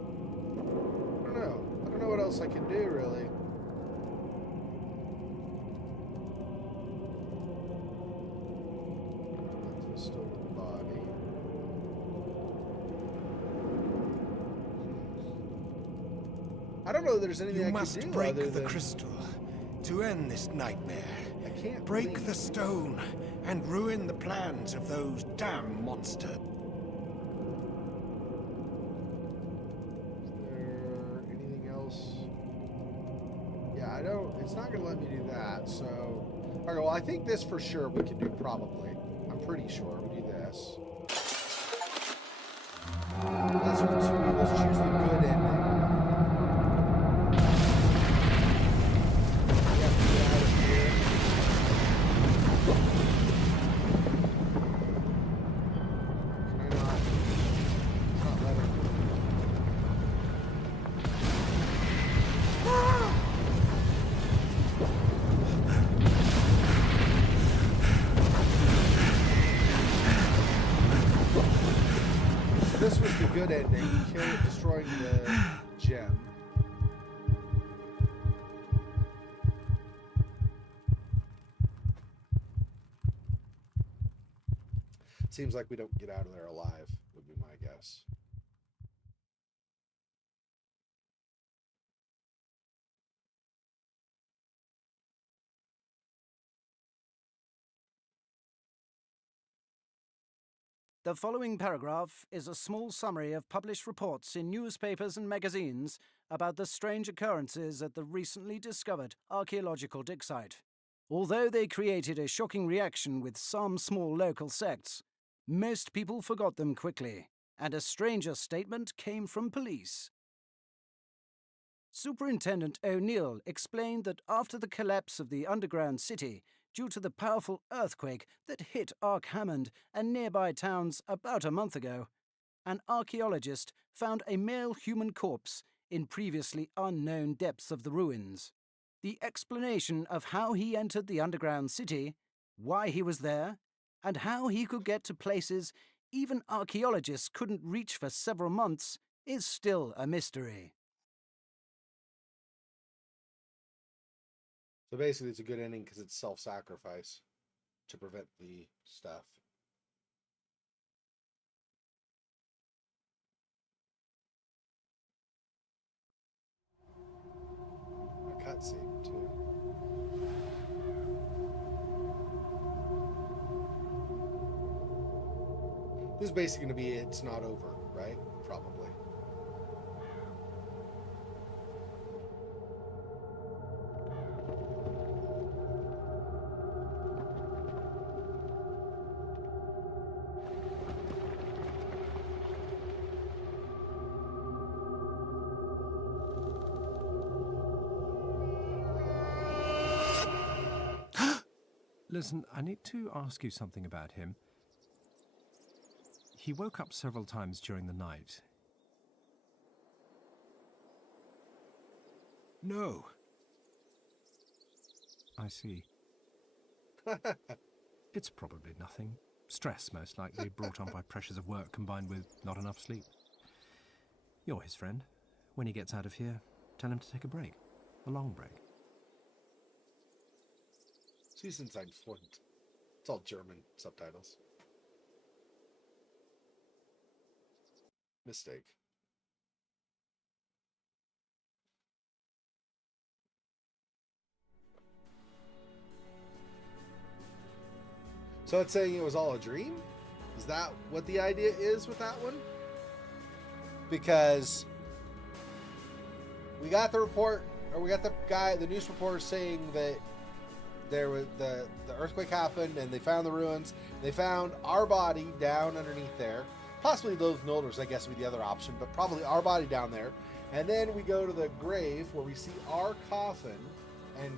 I don't know. I don't know what else I can do, really. That's a stolen body. I don't know that there's anything You I must can do break other the than crystal to end this nightmare. I can't Break leave. the stone and ruin the plans of those damn monsters. Is there anything else? Yeah, I don't. It's not going to let me do that. So, okay. Well, I think this for sure we can do. Probably. I'm pretty sure we do this. Lesser of two evils. Choose the good ending. We have to get out of here. Can I not? It's not letting me. This was the good ending. Destroying the gem. Seems like we don't get out of there alive. Would be my guess. The following paragraph is a small summary of published reports in newspapers and magazines about the strange occurrences at the recently discovered archaeological dig site. Although they created a shocking reaction with some small local sects, most people forgot them quickly, and a stranger statement came from police. Superintendent O'Neill explained that after the collapse of the underground city, due to the powerful earthquake that hit Ark Hammond and nearby towns about a month ago, an archaeologist found a male human corpse in previously unknown depths of the ruins. The explanation of how he entered the underground city, why he was there, and how he could get to places even archaeologists couldn't reach for several months is still a mystery. So basically, it's a good ending because it's self-sacrifice to prevent the stuff. A cutscene too. This is basically going to be It's Not Over, right? Probably. Listen, I need to ask you something about him. He woke up several times during the night. No. I see. It's probably nothing. Stress, most likely, brought on by pressures of work combined with not enough sleep. You're his friend. When he gets out of here, tell him to take a break. A long break. Since I'm fluent. It's all German subtitles. Mistake. So it's saying it was all a dream? Is that what the idea is with that one? Because we got the report, or we got the news reporter saying that there was the earthquake happened and they found the ruins. They found our body down underneath there. Possibly Loath Nolders, I guess, would be the other option, but probably our body down there. And then we go to the grave where we see our coffin and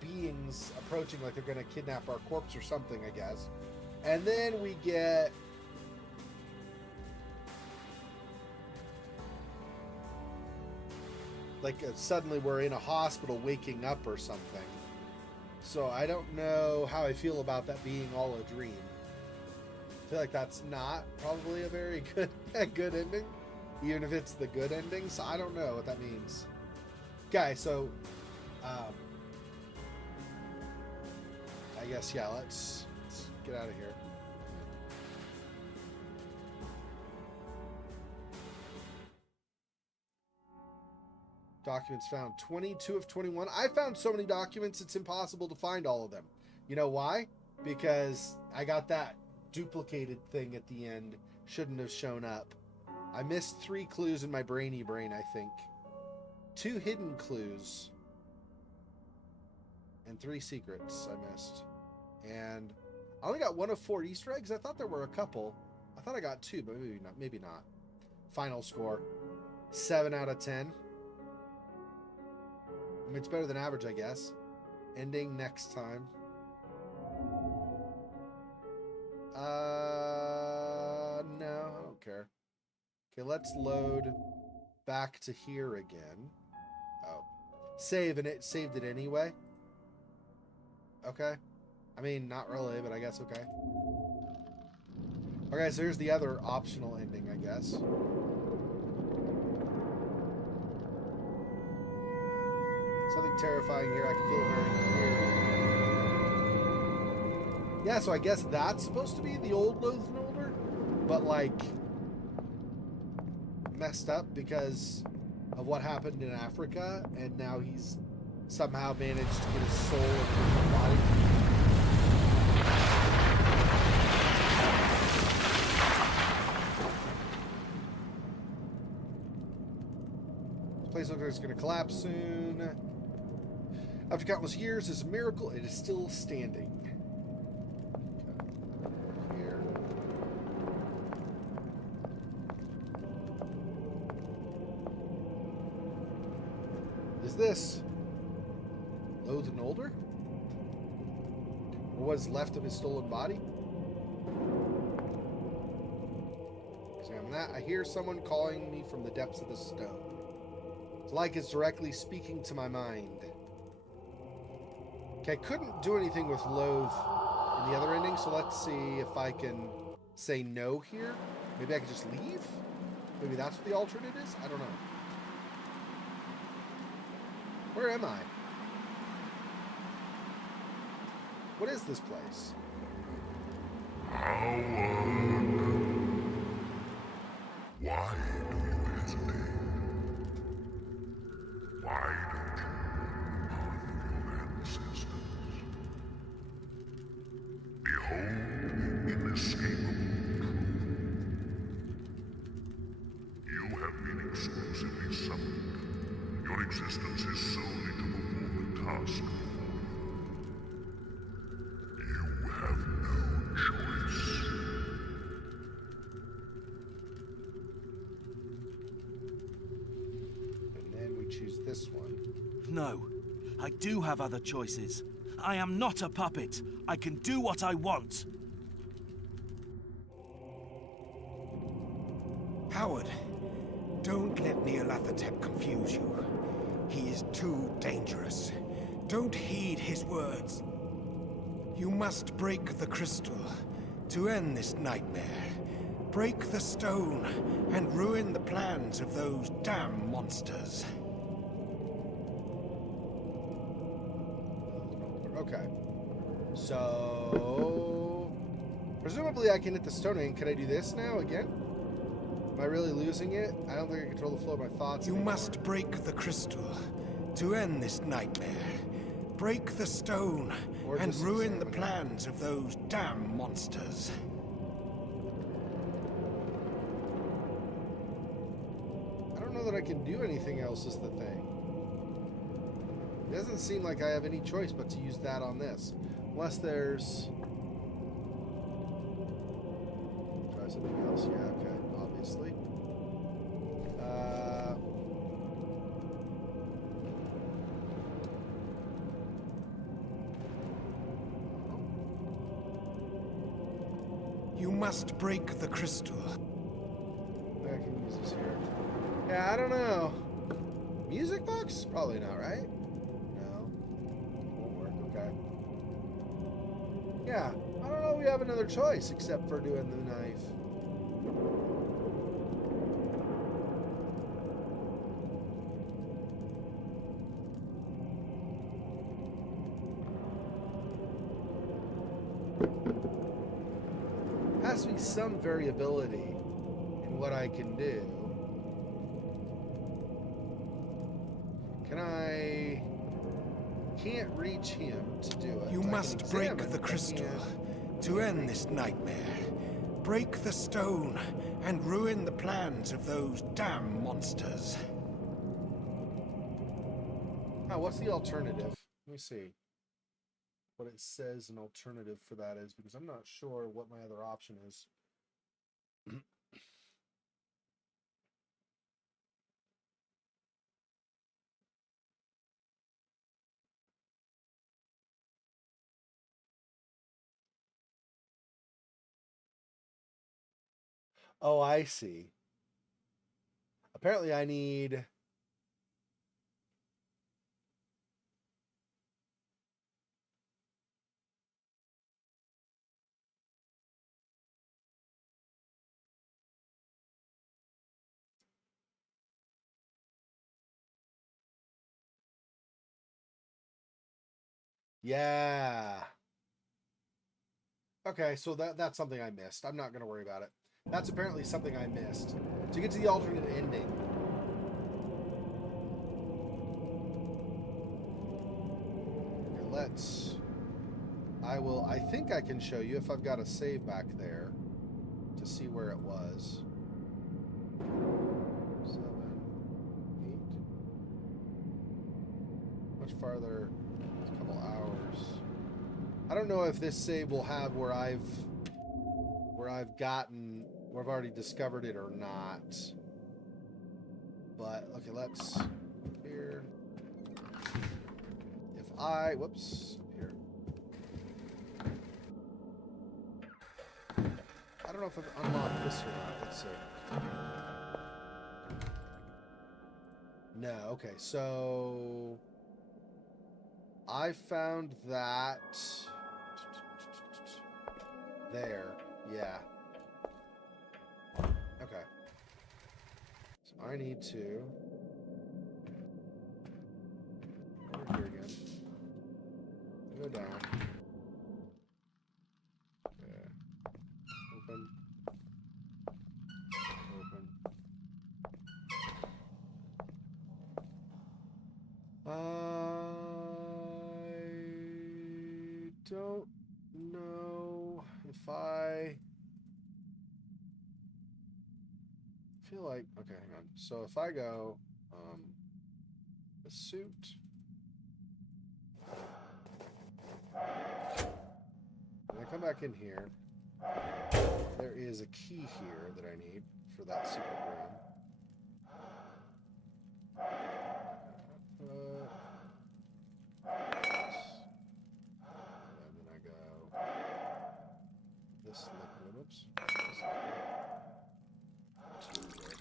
beings approaching like they're going to kidnap our corpse or something, I guess. And then we get like suddenly we're in a hospital waking up or something. So I don't know how I feel about that being all a dream. I feel like that's not probably a very good ending, even if it's the good ending. So I don't know what that means. Okay, so I guess, yeah, let's get out of here. Documents found 22 of 21. I found so many documents it's impossible to find all of them. You know why? Because I got that duplicated thing at the end. Shouldn't have shown up. I missed 3 clues in my brainy brain, I think. 2 hidden clues. And 3 secrets I missed. And I only got 1 of 4 Easter eggs. I thought there were a couple. I thought I got 2, but maybe not. Final score. 7 out of 10. I mean, it's better than average, I guess. Ending next time. No, I don't care. Okay, let's load back to here again. Oh. Save, and it saved it anyway. Okay. I mean, not really, but I guess okay. Okay, so here's the other optional ending, I guess. Something terrifying here. I can feel it very clearly. Yeah, so I guess that's supposed to be the old Loath Nolder, but like messed up because of what happened in Africa, and now he's somehow managed to get his soul into his body. This place looks like it's going to collapse soon. After countless years, it's a miracle. It is still standing. Okay. Here. Is this Loath Nolder? Or what's left of his stolen body? Examine that. I hear someone calling me from the depths of the stone. It's like it's directly speaking to my mind. Okay, I couldn't do anything with Loath in the other ending, so let's see if I can say no here. Maybe I could just leave? Maybe that's what the alternate is? I don't know. Where am I? What is this place? Howard, why do you hesitate? Why don't you honor your ancestors? Behold the inescapable truth. You have been exclusively summoned. Your existence is solely to perform a task before you. You have no choice. And then we choose this one. No, I do have other choices. I am not a puppet. I can do what I want. Howard, don't let Nyarlathotep confuse you. He is too dangerous. Don't heed his words. You must break the crystal to end this nightmare. Break the stone and ruin the plans of those damn monsters. Okay. So... presumably I can hit the stone, and can I do this now again? Am I really losing it? I don't think I control the flow of my thoughts You anymore. must break the crystal to end this nightmare. Break the stone Or and just ruin the examine it. plans of those damn monsters. I don't know that I can do anything else is the thing. It doesn't seem like I have any choice but to use that on this. Unless there's... try something else. Yeah, okay. Obviously. You must break the crystal. I can use this here. Yeah, I don't know. Music box? Probably not, right? No. Won't work, okay. Yeah, I don't know if we have another choice except for doing the knife. Has to be some variability in what I can do. Can't reach him to do it. You I can must break examine, the but I crystal can't- to end this nightmare. Break the stone and ruin the plans of those damn monsters. Oh, what's the alternative? Let me see what it says an alternative for that is, because I'm not sure what my other option is. Oh, I see. Apparently I need... Yeah. Okay, so that's something I missed. I'm not going to worry about it. That's apparently something I missed. To get to the alternate ending. Okay, let's... I think I can show you if I've got a save back there to see where it was. 7, 8. Much farther. It's a couple hours. I don't know if this save will have where I've already discovered it or not. But okay, let's here. If I whoops here. I don't know if I've unlocked this or not. Let's see. No, okay, so I found that there, yeah. Okay. So I need to over here again. Go down. Okay. Open. Open. I don't know if I feel like, okay, hang on. So if I go, the suit, and I come back in here, there is a key here that I need for that secret room. And then I go this liquid, oops, this liquid.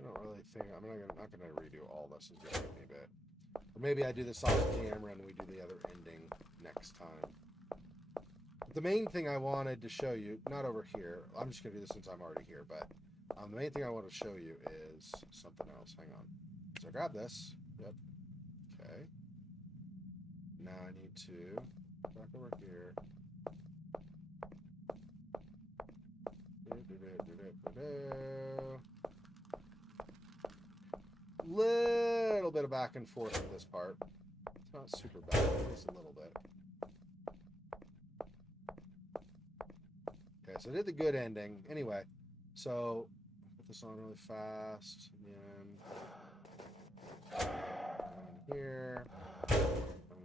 I don't really think I'm not gonna redo all this. Is gonna take me a bit. Or maybe I do this off camera and we do the other ending next time. But the main thing I wanted to show you, not over here. I'm just gonna do this since I'm already here. But the main thing I want to show you is something else. Hang on. So I grab this. Yep. Okay. Now I need to back over here. Little bit of back and forth in this part. It's not super bad, just a little bit. Okay, so I did the good ending. Anyway, so put this on really fast. Again. In here. I'm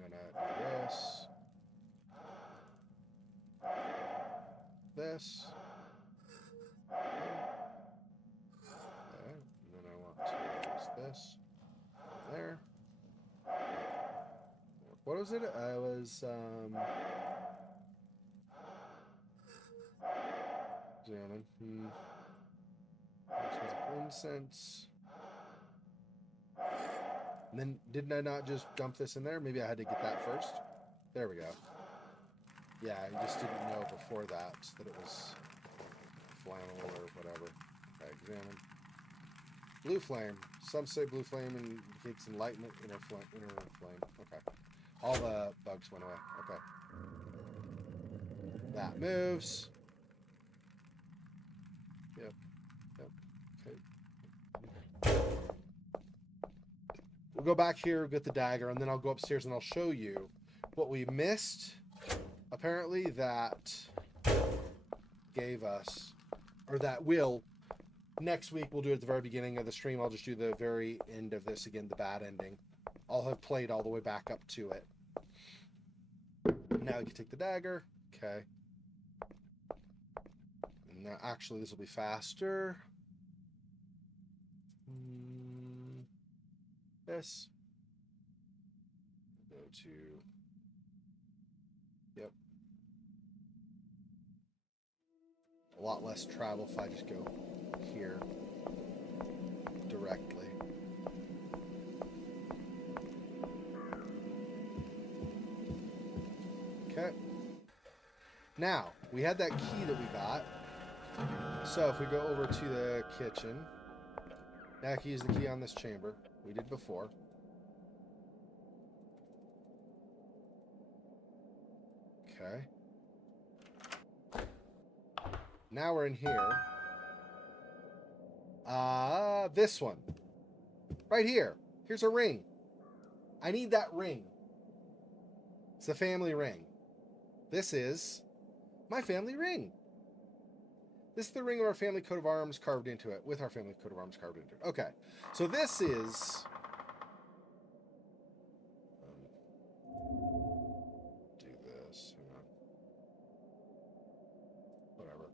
gonna do this. This. Okay, and then I want to use this. There. What was it? I was jamming. This was incense. And then didn't I not just dump this in there? Maybe I had to get that first. There we go. Yeah, I just didn't know before that it was flannel or whatever. Okay, examine. Blue flame. Some say blue flame indicates enlightenment, inner flame. Okay. All the bugs went away. Okay. That moves. Yep. Okay. We'll go back here, get the dagger, and then I'll go upstairs and I'll show you what we missed. Apparently that gave us, or that will, next week we'll do it at the very beginning of the stream. I'll just do the very end of this again, the bad ending. I'll have played all the way back up to it. Now you can take the dagger. Okay. And now actually this will be faster. This. Go to, yep. A lot less travel if I just go here directly. Okay. Now, we had that key that we got. So if we go over to the kitchen, now I can use the key on this chamber. We did before. Okay. Now we're in here. This one. Right here. Here's a ring. I need that ring. It's the family ring. This is my family ring. This is the ring of our family coat of arms carved into it, with our family coat of arms carved into it. Okay. So this is... do this. Hang on. Whatever.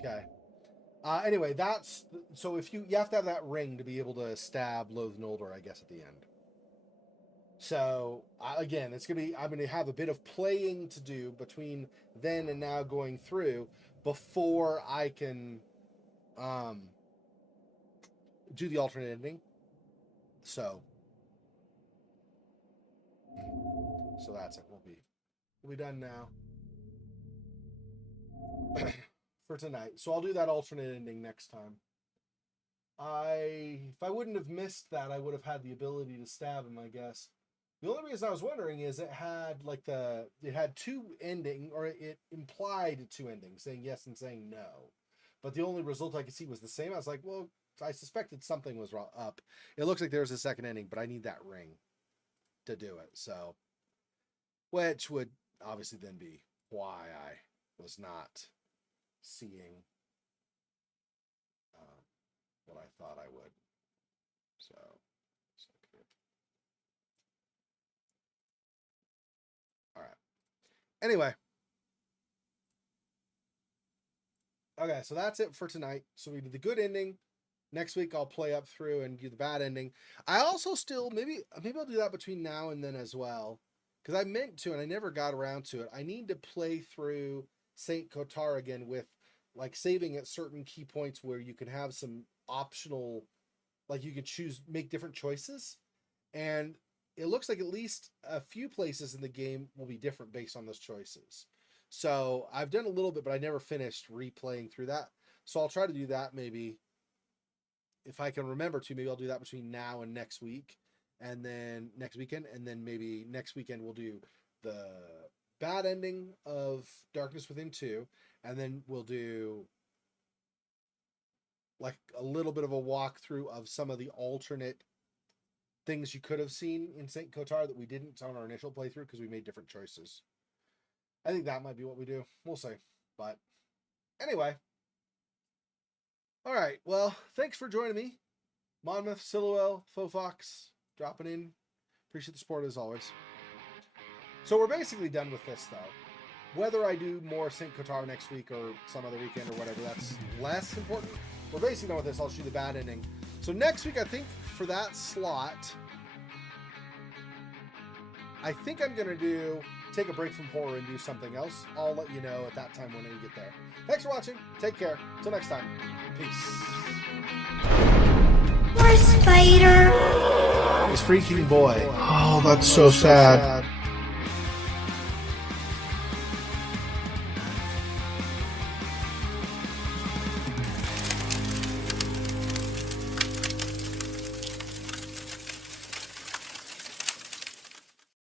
Okay. Anyway, that's... so if you have to have that ring to be able to stab Loath Nolder, I guess, at the end. So, again, it's going to be... I'm going to have a bit of playing to do between then and now going through before I can do the alternate ending. So that's it. We'll be done now. For tonight. So I'll do that alternate ending next time. If I wouldn't have missed that, I would have had the ability to stab him, I guess. The only reason I was wondering is it had it had two endings, or it implied two endings, saying yes and saying no. But the only result I could see was the same. I was like, well, I suspected something was up. It looks like there's a second ending, but I need that ring to do it. So, which would obviously then be why I was not seeing what I thought I would. So good. All right. Anyway. Okay, so that's it for tonight. So we did the good ending. Next week I'll play up through and do the bad ending. I also still maybe I'll do that between now and then as well, because I meant to and I never got around to it. I need to play through Saint Kotar again with like saving at certain key points where you can have some optional, like you could make different choices. And it looks like at least a few places in the game will be different based on those choices. So I've done a little bit, but I never finished replaying through that. So I'll try to do that maybe. If I can remember to, maybe I'll do that between now and next week. And then next weekend. And then maybe next weekend we'll do the bad ending of Darkness Within 2. And then we'll do like a little bit of a walkthrough of some of the alternate things you could have seen in Saint Kotar that we didn't on our initial playthrough because we made different choices. I think that might be what we do. We'll see. But anyway. All right. Well, thanks for joining me. Monmouth, Silhouette, Fofox, dropping in. Appreciate the support as always. So we're basically done with this, though. Whether I do more Saint Kotar next week or some other weekend or whatever, that's less important. We're basically done with this. I'll shoot the bad ending. So next week, I think for that slot, I think I'm going to take a break from horror and do something else. I'll let you know at that time when we get there. Thanks for watching. Take care. Till next time. Peace. Poor spider. This freaking boy. Oh, that's so sad.